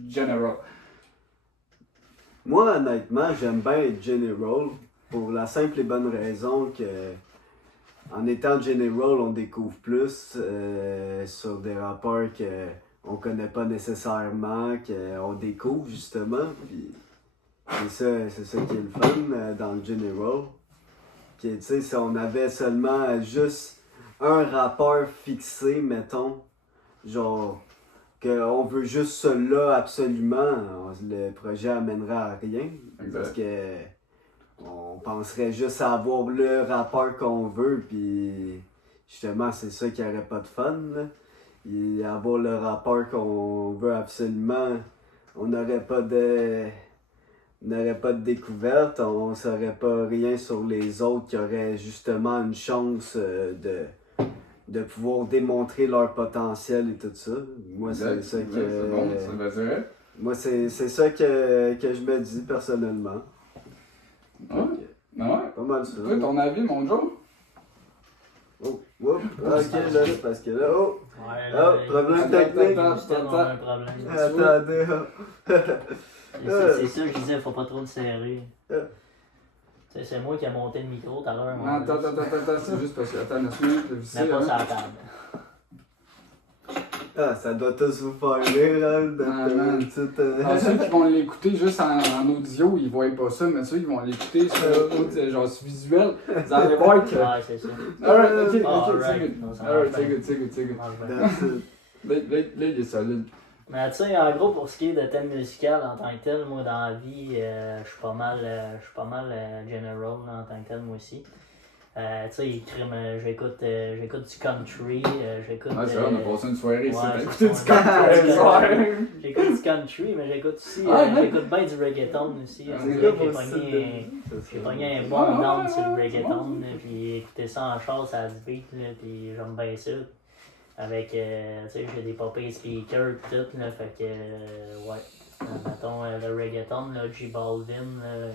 general? Moi, honnêtement, j'aime bien être general pour la simple et bonne raison que en étant general, on découvre plus sur des rappeurs qu'on connaît pas nécessairement, qu'on découvre justement. Puis c'est ça qui est le fun dans le general. Tu sais, si on avait seulement juste un rappeur fixé, mettons, genre qu'on veut juste celui-là absolument, le projet amènera à rien. Exact. Parce que on penserait juste à avoir le rappeur qu'on veut, puis justement, c'est ça qui aurait pas de fun. Là. Et avoir le rappeur qu'on veut absolument, on n'aurait pas de découverte, on saurait pas rien sur les autres qui auraient justement une chance de pouvoir démontrer leur potentiel et tout ça. Moi, c'est ça que. C'est bon, ça va dire. Moi, c'est ça que je me dis personnellement. Ouais. Ouais. Pas mal ça. Toi, ton avis, mon Joe? Oh, ok, là, c'est parce que là, oh, Ouais, oh, là, problème attends, technique. attends. C'était dans un problème. Attendez, oh. C'est ça que je disais, faut pas trop le serrer. Tu sais, c'est moi qui ai monté le micro tout à l'heure. moi. Attends, c'est juste parce que, attends, laisse-moi le visser, Mais pas là. sur la table. Ah, ça doit tous vous faire rire, hein, Ah, man. petite, Ceux qui vont l'écouter juste en audio, ils voient pas ça, mais ceux qui vont l'écouter genre sur visuel, vous allez voir que. Ouais, c'est ça. Alright, ok, Alright. c'est good. Non, ça Alright, marche c'est good. Ça marche bien. That's it. Là, il est solide. Mais tu sais, en gros, pour ce qui est de thème musical en tant que tel, moi dans la vie, je suis pas mal general en tant que tel, moi aussi. Tu sais, j'écoute du country, j'écoute. Ouais, c'est vrai, on a passé une soirée ici, ouais, t'as c'est écouté du ça, country le soir. J'écoute du country, mais j'écoute aussi. Ouais. J'écoute bien du reggaeton aussi. Ah, C'est c'est vrai là, que moi aussi, j'ai pogné un Ouais, bon ouais, down ouais, sur le ouais, reggaeton, ouais. là, puis écouter ça en char, ça a du beat, là, puis j'aime bien ça. Avec, tu sais, j'ai des popés speakers pis tout, là, fait que, ouais. Mettons, le reggaeton, là, J Balvin, là,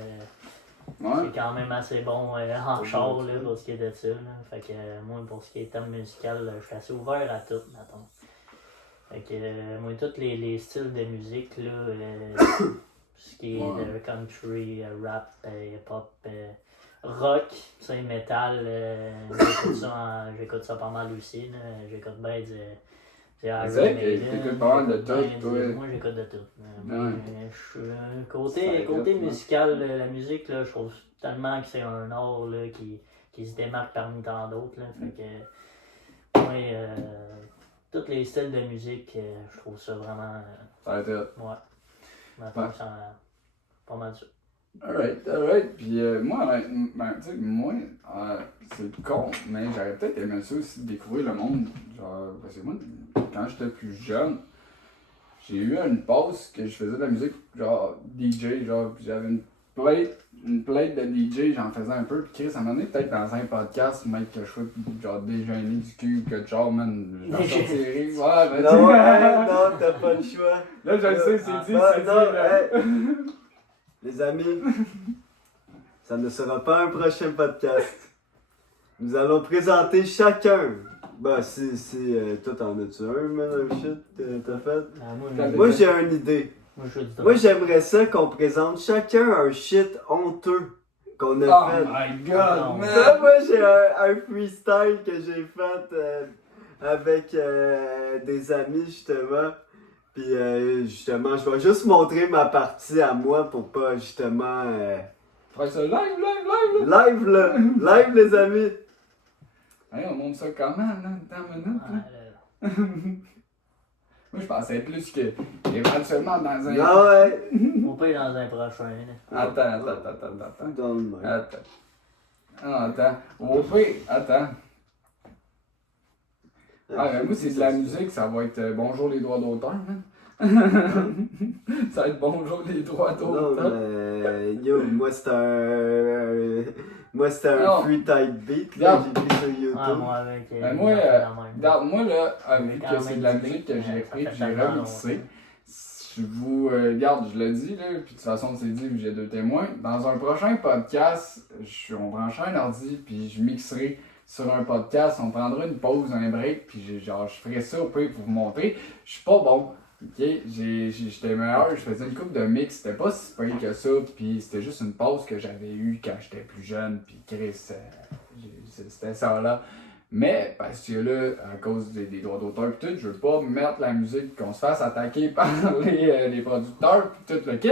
Ouais. c'est quand même assez bon en char, là, pour ce qui est de ça, là. Fait que, moi, pour ce qui est thème musical, je suis assez ouvert à tout, mettons. Fait que, moi, tous les styles de musique, là, ce qui est Ouais. de country, rap, hip-hop, rock, tu sais, metal, j'écoute ça pas mal aussi, là. J'écoute bien du Iron C'est vrai que Maiden, t'écoutes pas mal de j'écoute bien tout, du- toi. Moi, j'écoute de tout. Ouais. Je suis, Ça côté arrête, ouais. musical, la musique, là, je trouve tellement que c'est un art là, qui se démarque parmi tant d'autres. Là. Fait que, moi, tous les styles de musique, je trouve ça vraiment. Ça a été. Ouais. Maintenant, Ouais. ça pas mal ça. Alright. Puis moi, ben, tu sais, moi, c'est con, mais j'aurais peut-être aimé ça aussi de découvrir le monde. Genre, parce que moi, quand j'étais plus jeune, j'ai eu une pause que je faisais de la musique, genre DJ, genre, puis j'avais une plate de DJ, j'en faisais un peu. Puis Chris, à un moment donné, peut-être dans un podcast, mec, que je sois genre déjeuner du cul, que genre, man, je vais sortir. Ouais, ben, Non, non, t'as pas le choix. là, je le sais, c'est dit, Ah, c'est dit. non, là. Les amis, ça ne sera pas un prochain podcast. Nous allons présenter chacun. Bah, si, toi t'en as-tu un, man, un shit, t'as fait? Moi, j'ai une idée. Moi, je veux du Moi, drum. j'aimerais ça qu'on présente chacun un shit honteux qu'on a Oh fait. my god, Non. Ça, man! moi, j'ai un freestyle que j'ai fait avec des amis, justement. Puis, justement, je vais juste montrer ma partie à moi pour pas, justement... Fais ça live! Live, là! Live, les amis! Hey, on monte ça comment, là? Attends une minute, là. Moi, je pensais plus que éventuellement dans un. Ah ouais! Au pire, dans un prochain. Là. Attends. Dans le mic. Attends. Ah, attends. Au pire, attends. Ah, ben moi, c'est de la musique, ça va être Bonjour les droits d'auteur, man. Ça va être Bonjour les droits Non, d'auteur. mais yo, moi c'était un Non. free type beat là, Regarde. j'ai vu sur YouTube. Ah, moi, avec. Ben moi, les affaires de même. Regarde, moi, là, vu Quand que c'est même de la du musique beat, que j'ai ça pris, fait puis j'ai tellement remixé. longtemps. Je vous regarde, je le dis, là, puis de toute façon, c'est dit, j'ai deux témoins. Dans un prochain podcast, on branchera un ordi, puis je mixerai sur un podcast. On prendra une pause, un break, puis je ferai ça au pire pour vous montrer. Je suis pas bon. Ok, j'étais meilleur, je faisais une coupe de mix, c'était pas si pire que ça, puis c'était juste une pause que j'avais eue quand j'étais plus jeune, puis Chris, c'était ça là. Mais parce que là, à cause des droits d'auteur et tout, je veux pas mettre la musique qu'on se fasse attaquer par les producteurs puis tout le kit.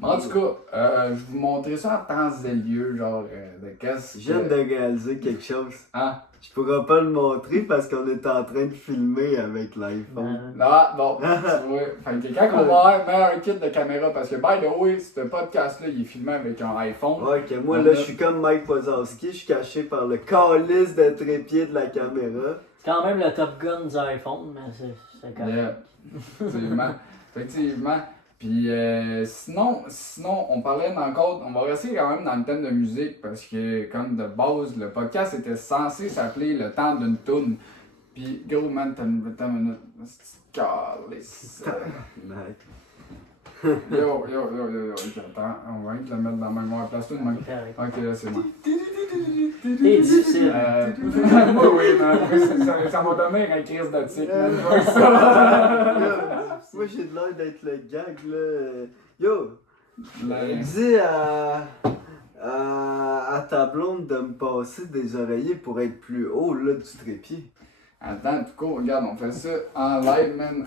Mais en tout cas, je vous montrer ça en temps et lieu, genre de qu'est-ce Je viens de réaliser quelque chose. Ah, Je pourrais pas le montrer parce qu'on est en train de filmer avec l'iPhone. là, bon, tu vois. Fait que quand on va avoir un kit de caméra, parce que by the way, ce podcast-là, il est filmé avec un iPhone. Ouais, que moi là, je suis comme Mike Wazowski, je suis caché par le calice de trépied de la caméra. C'est quand même le Top Gun du iPhone, mais c'est correct. Yeah. Effectivement. Puis sinon, on parlait encore, on va rester quand même dans le thème de musique parce que comme de base, le podcast était censé s'appeler Le temps d'une toune. Puis gros man, t'as une minute. Calice. Mec. Yo, attends, on va te le mettre dans ma mémoire. Place-toi de même. Correct. Ok, là c'est bon. T'es difficile. Oui, man, ça m'a donné un crise de tic, man. Je vois ça. Moi j'ai de l'air d'être le gag là. Yo! Le- Dis à ta blonde de me passer des oreillers pour être plus haut là du trépied. Attends, du coup, regarde, on fait ça en live, man.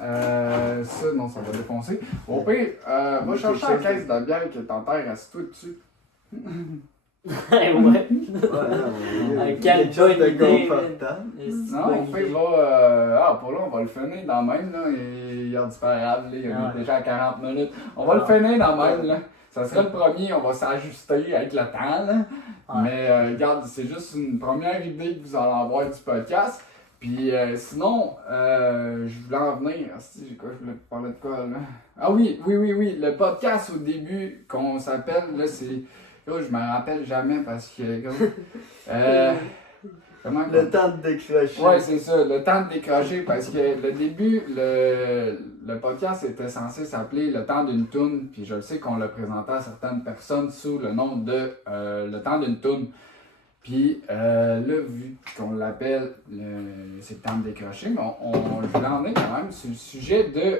Ça, non, ça va défoncer. Au pire, va chercher la caisse de bière qui est en terre, assis-toi dessus. Ouais. Ouais, non, Avec quelque quelle chose bonne de idée, confortable. Non, au pire, pour là, on va le finir dans le même, là. Et regarde, c'est pas grave, là, il Ah est ouais. déjà à 40 minutes. On va le finir dans le même, là. ça serait le premier, on va s'ajuster avec le temps, là. Ouais. Mais regarde, c'est juste une première idée que vous allez avoir du podcast. Puis sinon, je voulais en venir. Je voulais parler de quoi là? Ah oui, le podcast au début qu'on s'appelle, là c'est. Yo, je me rappelle jamais parce que. Comment Le temps de décrocher. Ouais, c'est ça, le temps de décrocher parce que le début, le podcast était censé s'appeler Le temps d'une toune, puis je sais qu'on l'a présenté à certaines personnes sous le nom de Le temps d'une toune. Puis là, vu qu'on l'appelle c'est le temps de décrocher, mais je voulais en venir quand même sur le sujet de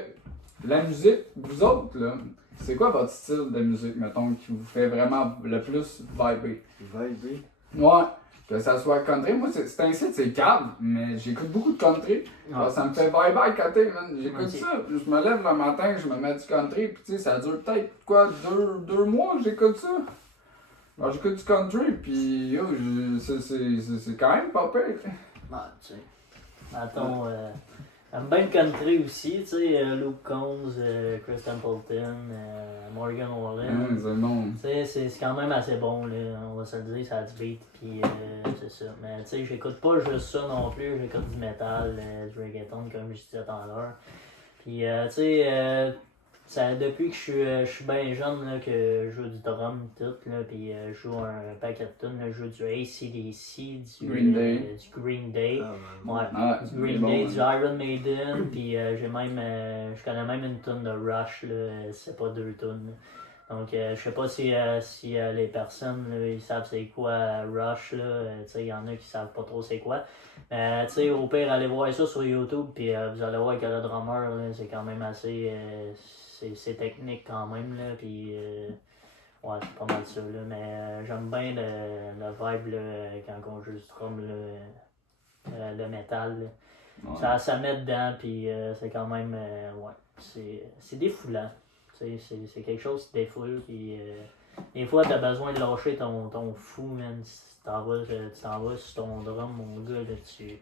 la musique. Vous autres, là, c'est quoi votre style de musique, mettons, qui vous fait vraiment le plus vibrer? Vibrer. Ouais. Que ça soit country, moi c'est un site, c'est cave, mais j'écoute beaucoup de country. Alors, ça me fait bye bye côté, man. J'écoute ça. Je me lève le matin, je me mets du country, puis tu sais, ça dure peut-être quoi, deux mois, j'écoute ça. Alors j'écoute du country, puis yo, c'est quand même pas pire. Ouais, tu sais. Attends, j'aime bien le country aussi, tu sais, Luke Combs, Chris Templeton, Morgan Wallen. C'est bon. Tu sais, c'est quand même assez bon, là, on va se le dire, ça a du beat, puis c'est ça. Mais tu sais, j'écoute pas juste ça non plus, j'écoute du metal, du reggaeton, comme je disais tout à l'heure. Puis tu sais, depuis que je suis bien jeune, là, que je joue du drum, tout, là, puis je joue un paquet de tunes, là, je joue du AC/DC, du Green Day. Ouais, du Green Day, du Iron Maiden, puis j'ai même, je connais même une tune de Rush, là, c'est pas deux tunes. Donc, je sais pas si les personnes, là, ils savent c'est quoi Rush, là, tu sais, il y en a qui savent pas trop c'est quoi. Mais, tu sais, au pire, allez voir ça sur YouTube, puis vous allez voir que le drummer, là, c'est quand même assez, c'est technique quand même, là, puis ouais, c'est pas mal ça, là. Mais j'aime bien le vibe, là, quand on joue du drum, là, le métal, là. Ouais. Ça met dedans, puis c'est quand même, ouais, c'est défoulant. C'est quelque chose qui défoule, puis des fois t'as besoin de lâcher ton fou, man. Tu t'en vas sur ton drum, mon gars, là, tu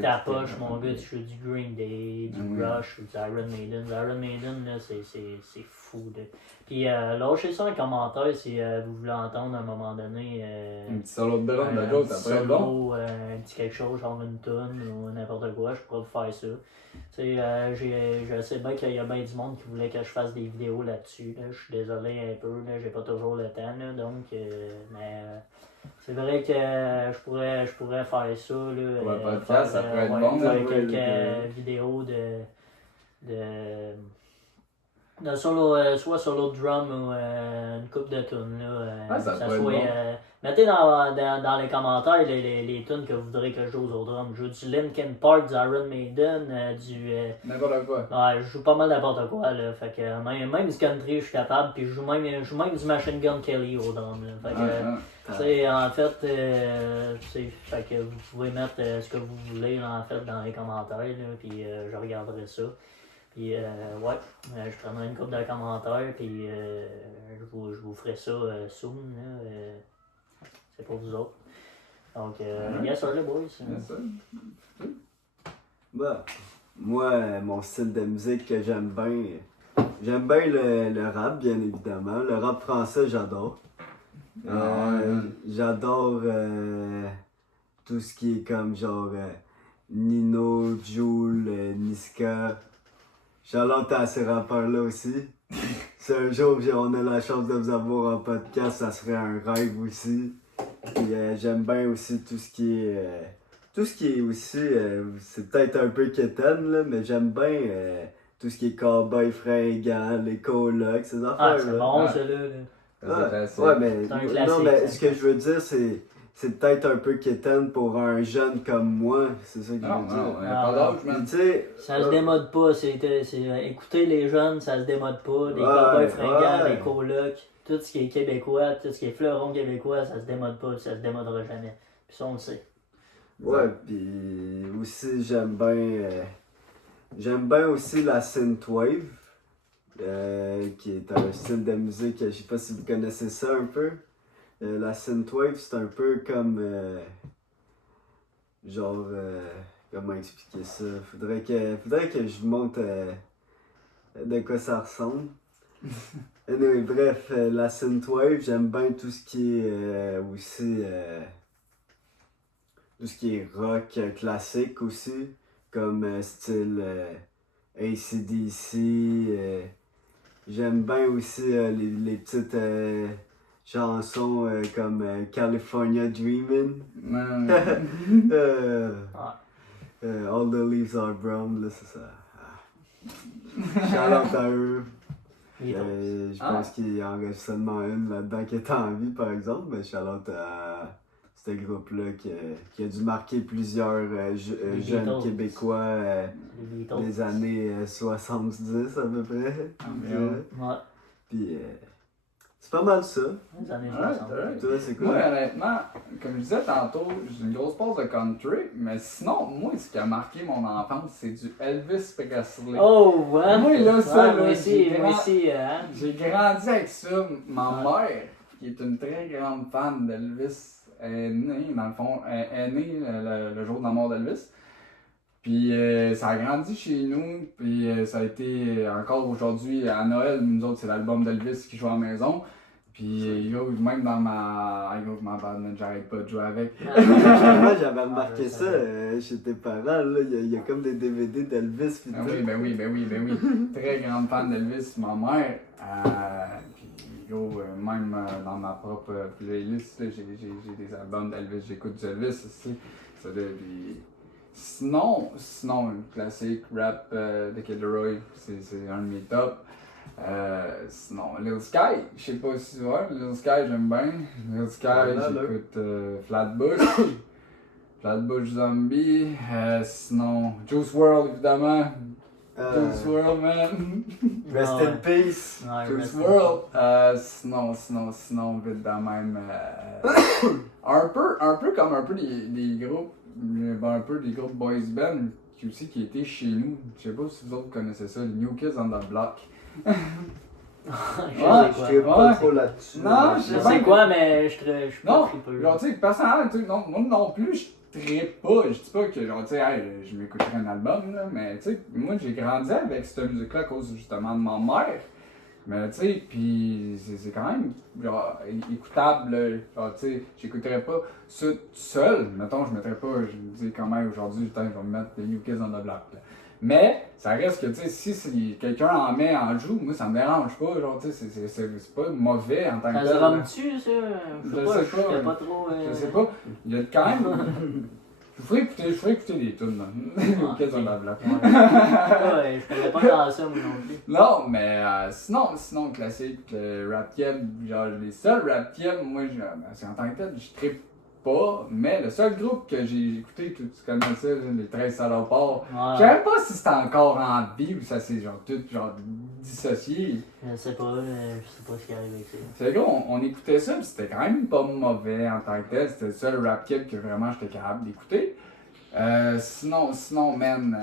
t'approches, mon gars, tu joues du Green Day, du Rush ou du Iron Maiden. Du Iron Maiden, là, c'est fou, là. Puis lâchez ça en commentaire si vous voulez entendre à un moment donné. Un petit solo de drum de l'autre, après bon. Un petit quelque chose, genre une tonne ou n'importe quoi, je pourrais vous faire ça. Tu sais, je sais bien qu'il y a bien du monde qui voulait que je fasse des vidéos là-dessus. Là. Je suis désolé un peu, là, j'ai pas toujours le temps, là, donc, mais c'est vrai que je pourrais faire ça. Là, Pour un podcast, ça pourrait être bon. Faire quelques vidéos de solo, soit solo drum ou une coupe de tunes. Ça pourrait être bon. Mettez dans les commentaires les tunes que vous voudrez que je joue au drum. Je joue du Linkin Park, du Iron Maiden, N'importe quoi. Ouais, je joue pas mal n'importe quoi. Là, fait que, même du country, je suis capable. Puis je joue même du Machine Gun Kelly au drum. Là, fait que, t'sais, en fait, fait que vous pouvez mettre ce que vous voulez là, en fait, dans les commentaires. Là, puis je regarderai ça. Puis, ouais, je prendrai une couple de commentaires, puis je vous ferai ça soon, là, c'est pour vous autres. Donc, yes sir, les boys. Yes, sir. Bah, moi, mon style de musique que j'aime bien le rap, bien évidemment. Le rap français, j'adore. J'adore tout ce qui est comme genre Nino, Jul, Niska. Charlotte à ces rappeurs-là aussi. Si un jour on a la chance de vous avoir en podcast, ça serait un rêve aussi. Puis j'aime bien aussi tout ce qui est aussi, c'est peut-être un peu quétaine, là, mais j'aime bien tout ce qui est cowboy fringant, les colocs, ces affaires-là. Ah, c'est bon, celui-là. Ouais, mais c'est un classique, non, mais ça. ce que je veux dire, c'est peut-être un peu quétaine pour un jeune comme moi, c'est ça que je veux dire. Non, pas d'âge, man. Tu sais, Ça se démode pas, écouter les jeunes, ça se démode pas. Les cowboys fringants, les colocs, tout ce qui est québécois, tout ce qui est fleuron québécois, ça se démode pas, ça se démodera jamais. Puis ça, on le sait. Ouais, puis aussi j'aime bien aussi la synthwave, qui est un style de musique, je sais pas si vous connaissez ça un peu. La synthwave, c'est un peu comme genre comment expliquer ça? Faudrait que je vous montre de quoi ça ressemble. Anyway, bref, la synthwave, j'aime bien tout ce qui est aussi tout ce qui est rock classique aussi, comme style AC/DC. J'aime bien aussi les petites chansons comme California Dreamin'. All the leaves are brown, là, c'est ça. Shout out à eux. Je pense qu'il y en reste seulement une là-dedans qui est en vie, par exemple, mais shout out à ce groupe-là qui a dû marquer plusieurs jeunes Québécois des années 70 à peu près. Ouais. Puis c'est pas mal ça. Les années Ouais, 60. Toi, c'est quoi? Moi, honnêtement, comme je disais tantôt, j'ai une grosse pause de country, mais sinon, moi, ce qui a marqué mon enfance, c'est du Elvis Presley. Oh, ouais. Moi, là, ça, Ouais, là, moi aussi, hein. j'ai grandi avec ça. Ma mère, qui est une très grande fan d'Elvis, est née, dans le fond, est née le jour de la mort d'Elvis. Puis ça a grandi chez nous, puis ça a été encore aujourd'hui à Noël, nous autres, c'est l'album d'Elvis qui joue à la maison. Puis yo, même dans ma bad, j'arrête pas de jouer avec. Moi, j'avais remarqué ça chez tes parents, là. Il y a comme des DVD d'Elvis. Pis Ah oui, ben oui. Très grande fan d'Elvis, ma mère. Puis yo, même dans ma propre playlist, là, j'ai des albums d'Elvis, j'écoute du Elvis aussi. Ça, puis sinon, un classique rap de Kid Leroy, c'est un de mes tops. Sinon, Lil Sky, je sais pas si tu vois, Lil Sky j'aime bien. Lil Sky, j'écoute Flatbush, Flatbush Zombie, sinon Juice WRLD évidemment. Juice WRLD, man. Rest in peace. Juice WRLD. Sinon, vite de même. un peu comme un peu des groupes, un peu des groupes boys band qui étaient chez nous. Je sais pas si vous autres connaissez ça, les New Kids on the Block. Je suis pas trop là-dessus. Non, Je sais quoi, mais je suis pas Non, trippeux. genre, tu sais, personnellement, tu sais, non, moi non plus, je trippe pas. Je dis pas que, genre, tu sais, hey, je m'écouterais un album, là, mais tu sais, moi, j'ai grandi avec cette musique-là à cause justement de ma mère. Mais tu sais, pis c'est quand même, genre, écoutable, là. Genre, tu sais, j'écouterais pas ça tout seul. Mettons, je mettrais pas, je me dis, quand même, aujourd'hui, je vais me mettre des New Kids on the Block, là. Mais, ça reste que, tu sais, si quelqu'un en met en joue, moi, ça me dérange pas, genre, tu sais, c'est pas mauvais en tant que Ça tel. se rame-tu, ça? Je sais pas. Pas trop, Je sais pas, il y a quand même. Je ferais écouter des tunes, là. New Kids on the Block. Ouais, je connais pas dans ça, moi non plus. Non, mais sinon, classique, rap keb, genre, les seuls rap keb, moi, c'est en tant que tel, je trippe pas, mais le seul groupe que j'ai écouté, que tu connaissais, les 13 salopards, je sais même pas si c'était encore en vie ou ça s'est genre tout genre dissocié. Je sais pas ce qui arrive avec ça. C'est gros, on écoutait ça, pis c'était quand même pas mauvais en tant que tel, c'était le seul rap keb que vraiment j'étais capable d'écouter. Sinon, man,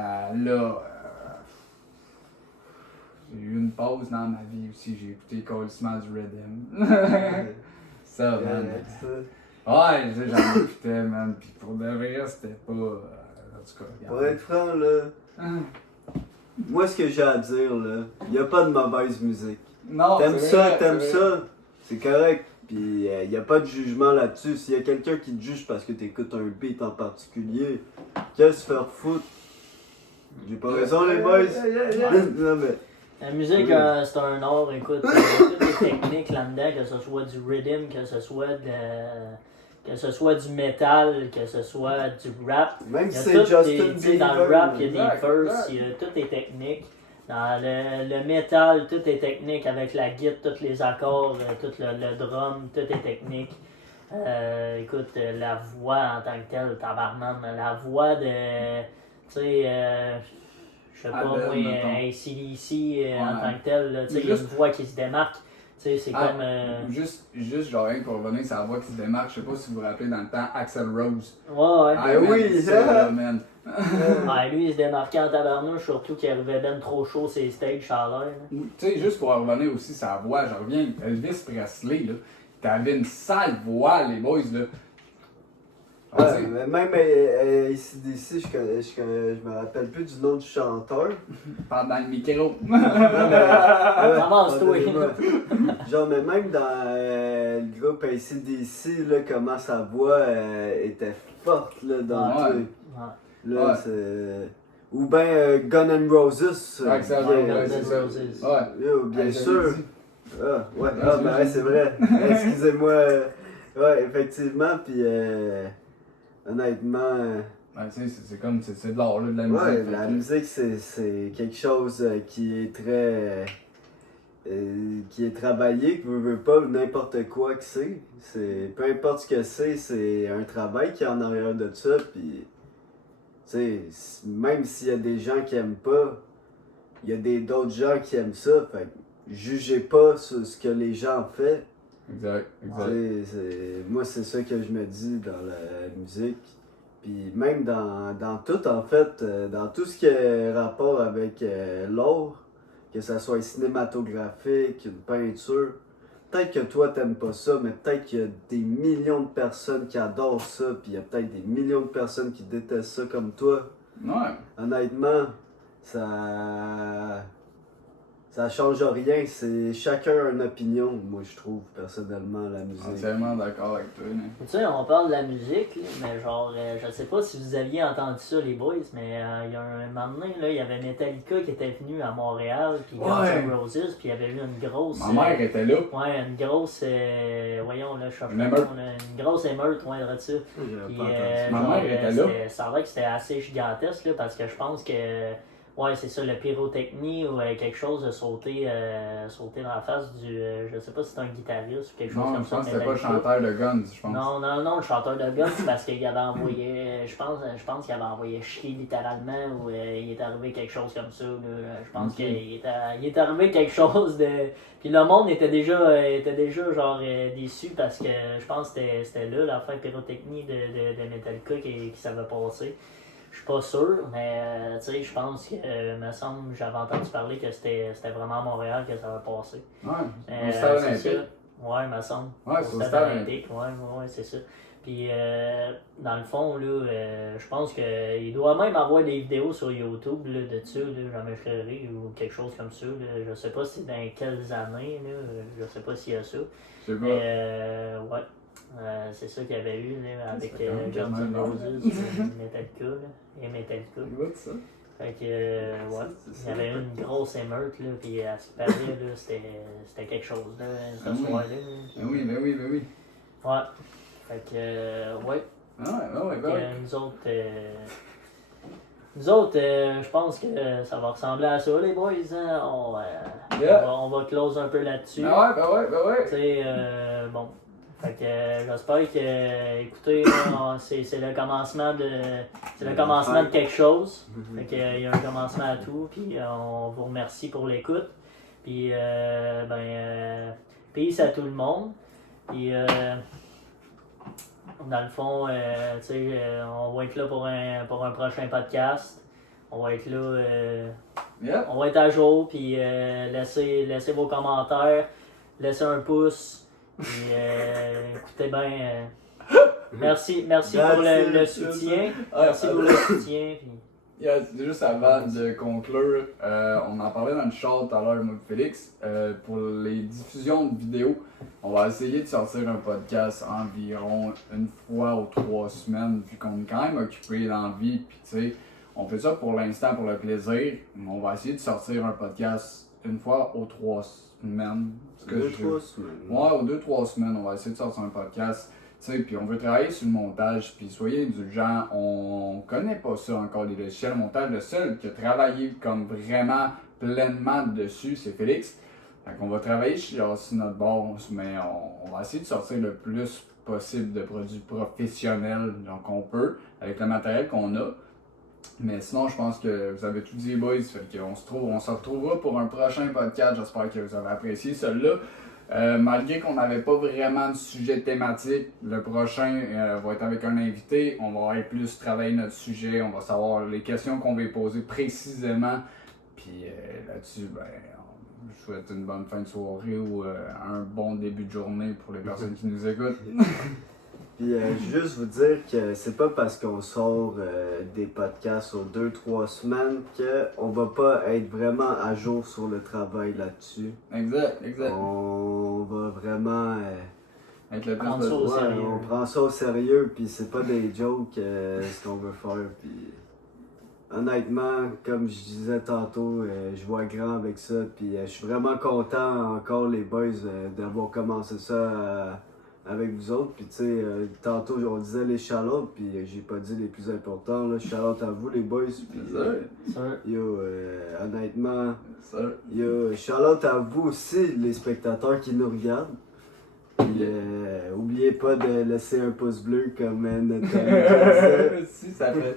j'ai eu une pause dans ma vie aussi, j'ai écouté Cold Smells Rhythm. Ça, man. Ouais, j'en écoutais, man, pis pour de vrai, c'était pas. En tout cas, Pour être franc, là, moi, ce que j'ai à dire, là, y a pas de mauvaise musique. Non, T'aimes c'est ça, vrai, t'aimes c'est vrai. ça, c'est correct. Pis y a pas de jugement là-dessus. S'il y a quelqu'un qui te juge parce que t'écoutes un beat en particulier, qu'est-ce que se faire foutre? J'ai pas raison, les boys? Non, mais. La musique, c'est un art, écoute, toutes les techniques là-dedans, que ce soit du rhythm, que ce soit du metal, que ce soit du rap. Même Il y si a c'est tout Justin tu sais, dans le Bieber. rap, il y a des Exact, verses, exact. il y a toutes les techniques. Dans le metal, tout est technique avec la guitare, tous les accords, tout le drum, tout est technique. Écoute, la voix en tant que telle, tabarnak, la voix de, tu sais, je sais pas Adele, moi, mettons. AC/DC en Ouais. tant que telle, tu sais, il y a une Juste- voix qui se démarque. Tu sais, c'est Ah, comme. Juste genre rien pour revenir sur la voix qui se démarque, je sais pas si vous vous rappelez dans le temps, Axel Rose. Ouais. Ah, Ben man, oui, ça, là, man. Ouais, lui, il se démarquait en tabarnouche, surtout qu'il arrivait ben trop chaud ces stages, ça a l'air. là. Tu sais, juste pour revenir aussi sur la voix, je reviens, Elvis Presley, là, t'avais une sale voix, les boys, là. Ouais, mais même ici d'ici, je me rappelle plus du nom du chanteur. Pendant le micro. Ramasse-toi. Genre, mais même dans le groupe AC/DC, là, comment sa voix était forte là, dans Ouais. le truc. Ouais. Là, Ouais. c'est. Ou bien Gun N' Roses. Ouais, ça, Ouais, ouais, Guns c'est N' ça. Roses. Ouais. Yo, bien Ouais, sûr. j'avais dit. Ah, ouais, Ouais, ah, c'est ben vrai. ouais, c'est vrai. Excusez-moi. Ouais, effectivement, puis honnêtement, Ouais, tu sais, c'est comme, c'est de l'art, là, de la musique. ouais, fait la que- musique, c'est quelque chose qui est très. Qui est travaillé, que veux pas, n'importe quoi que c'est. Peu importe ce que c'est un travail qui est en arrière de ça, puis. Tu sais, même s'il y a des gens qui aiment pas, il y a d'autres gens qui aiment ça, fait que jugez pas sur ce que les gens font. Exact, exact. Moi, c'est ça que je me dis dans la musique. Puis même dans tout, en fait, dans tout ce qui est rapport avec l'art, que ça soit cinématographique, une peinture, peut-être que toi, t'aimes pas ça, mais peut-être qu'il y a des millions de personnes qui adorent ça, puis il y a peut-être des millions de personnes qui détestent ça comme toi. Ouais. Honnêtement, ça... Ça change rien, c'est chacun a une opinion, moi je trouve, personnellement, la musique. Entièrement d'accord avec toi. Mais... Tu sais, on parle de la musique, là, mais genre, je sais pas si vous aviez entendu ça, les boys, mais il y a un moment donné, là, il y avait Metallica qui était venu à Montréal, puis Guns Ouais. N' Roses, puis il y avait eu une grosse. Ma mère était là. Ouais, une grosse. Voyons, là, je cherche Une le émeute. nom, là, une grosse émeute, ouais, de ça. J'avais Puis, pas entendu. Ma genre, mère était là. ça a l'air que c'était assez gigantesque, là, parce que je pense que. Ouais, c'est ça, le pyrotechnie ou quelque chose de sauter dans la face du. Je sais pas si c'est un guitariste ou quelque chose Non, comme je ça. pense que c'était pas le Metallica. chanteur de Guns, je pense. Non, le chanteur de Guns, c'est parce qu'il avait envoyé. Je pense qu'il avait envoyé chier littéralement ou il est arrivé quelque chose comme ça. Là. Je pense Ok. qu'il est arrivé quelque chose de. Puis le monde était déjà genre déçu parce que je pense que c'était là l'affaire pyrotechnie de Metallica qui s'avait passé. Je suis pas sûr, mais tu sais, je pense que, me semble, j'avais entendu parler que c'était vraiment à Montréal que ça avait passé. Ouais, au stade C'est ça. olympique. Ouais, me semble. Ouais, c'est au stade olympique. Ouais, c'est ça. Puis, dans le fond, là, je pense qu'il doit même avoir des vidéos sur YouTube là, de ça, là, jamais fréré ou quelque chose comme ça. Là. Je sais pas si dans quelles années, là, je sais pas s'il y a ça. Je sais pas. Mais, ouais. C'est ça qu'il y avait eu là, avec Ça fait quand même Guns N' quasiment Roses Metallica là, et Metallica. Écoute ça. Fait que, ouais, C'est il y avait eu une grosse émeute, là, puis à ce qui paraît, là, c'était quelque chose, là, ce Ah oui. soir-là. Ben oui, ben oui, ben oui. Ouais. Fait que, ouais. Ah ouais, ouais, Fait ben que, ouais. nous autres, je pense que ça va ressembler à ça, les boys. Hein? Yeah. On va close un peu là-dessus. Ben ouais, ben ouais, ben ouais. Tu sais, bon. Fait que j'espère que, écoutez, là, c'est le commencement de quelque chose. Fait que il y a un commencement à tout, puis on vous remercie pour l'écoute. Puis peace à tout le monde. Puis dans le fond, tu sais, on va être là pour un prochain podcast. On va être là, Yeah. on va être à jour, puis laissez vos commentaires, laissez un pouce. Puis, écoutez bien, merci pour le soutien. Merci pour le soutien. Puis... Yeah, juste avant de conclure, on en parlait dans le chat tout à l'heure, moi et Félix. Pour les diffusions de vidéos, on va essayer de sortir un podcast environ une fois ou 3 semaines, vu qu'on est quand même occupé dans la vie. Puis tu sais, on fait ça pour l'instant pour le plaisir, mais on va essayer de sortir un podcast une fois ou 3 semaines. Parce que 2-3 semaines. Ouais, ou 2-3 semaines, on va essayer de sortir un podcast. Tu sais, puis on veut travailler sur le montage, puis soyez indulgents, on connaît pas ça encore, les logiciels montage. Le seul qui a travaillé comme vraiment pleinement dessus, c'est Félix. Fait qu'on va travailler sur notre base, mais on va essayer de sortir le plus possible de produits professionnels qu'on peut, avec le matériel qu'on a. Mais sinon, je pense que vous avez tout dit, boys. Fait qu'on on se retrouvera pour un prochain podcast. J'espère que vous avez apprécié celui-là. Malgré qu'on n'avait pas vraiment de sujet thématique, le prochain va être avec un invité. On va avoir plus travailler notre sujet. On va savoir les questions qu'on va poser précisément. Puis là-dessus, ben, je souhaite une bonne fin de soirée ou un bon début de journée pour les personnes qui nous écoutent. Puis juste vous dire que c'est pas parce qu'on sort des podcasts aux 2-3 semaines qu'on va pas être vraiment à jour sur le travail là-dessus. Exact. On va vraiment... Avec le plus Prendre ça au besoin. sérieux. on prend ça au sérieux, puis c'est pas des jokes ce qu'on veut faire. Puis honnêtement, comme je disais tantôt, je vois grand avec ça, puis je suis vraiment content encore les boys d'avoir commencé ça avec vous autres. Puis tu sais, tantôt on disait les shout-outs, puis j'ai pas dit les plus importants. Là, shout-out à vous les boys. Puis Sûr. yo, honnêtement, Ça. yo, shout-out à vous aussi les spectateurs qui nous regardent. Puis oubliez pas de laisser un pouce bleu comme notre ami disait. Si, ça fait.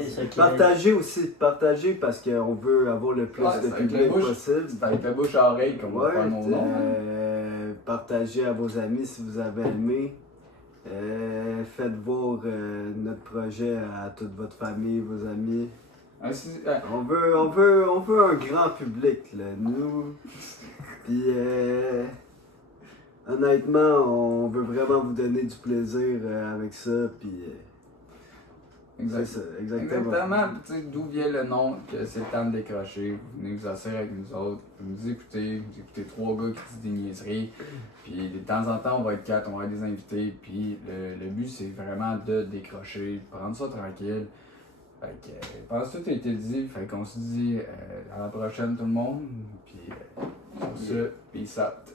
C'est ça qui Partagez parce qu'on veut avoir le plus Ouais, de c'est avec public la bouche. possible. C'est avec la bouche à oreille qu'on va Ouais, faire mon nom. partagez à vos amis si vous avez aimé. Faites voir notre projet à toute votre famille, vos amis. On veut un grand public, là, nous. Puis, honnêtement, on veut vraiment vous donner du plaisir avec ça. Puis, c'est ça, exactement. Exactement. Tu sais, d'où vient le nom, que c'est le temps de décrocher. Vous venez vous asseoir avec nous autres, vous écoutez 3 gars qui disent des niaiseries. Puis de temps en temps, on va être 4, on va avoir des invités. Puis le but, c'est vraiment de décrocher, prendre ça tranquille. Fait que, je pense que tout a été dit. Fait qu'on se dit à la prochaine, tout le monde. Puis, on se peace out.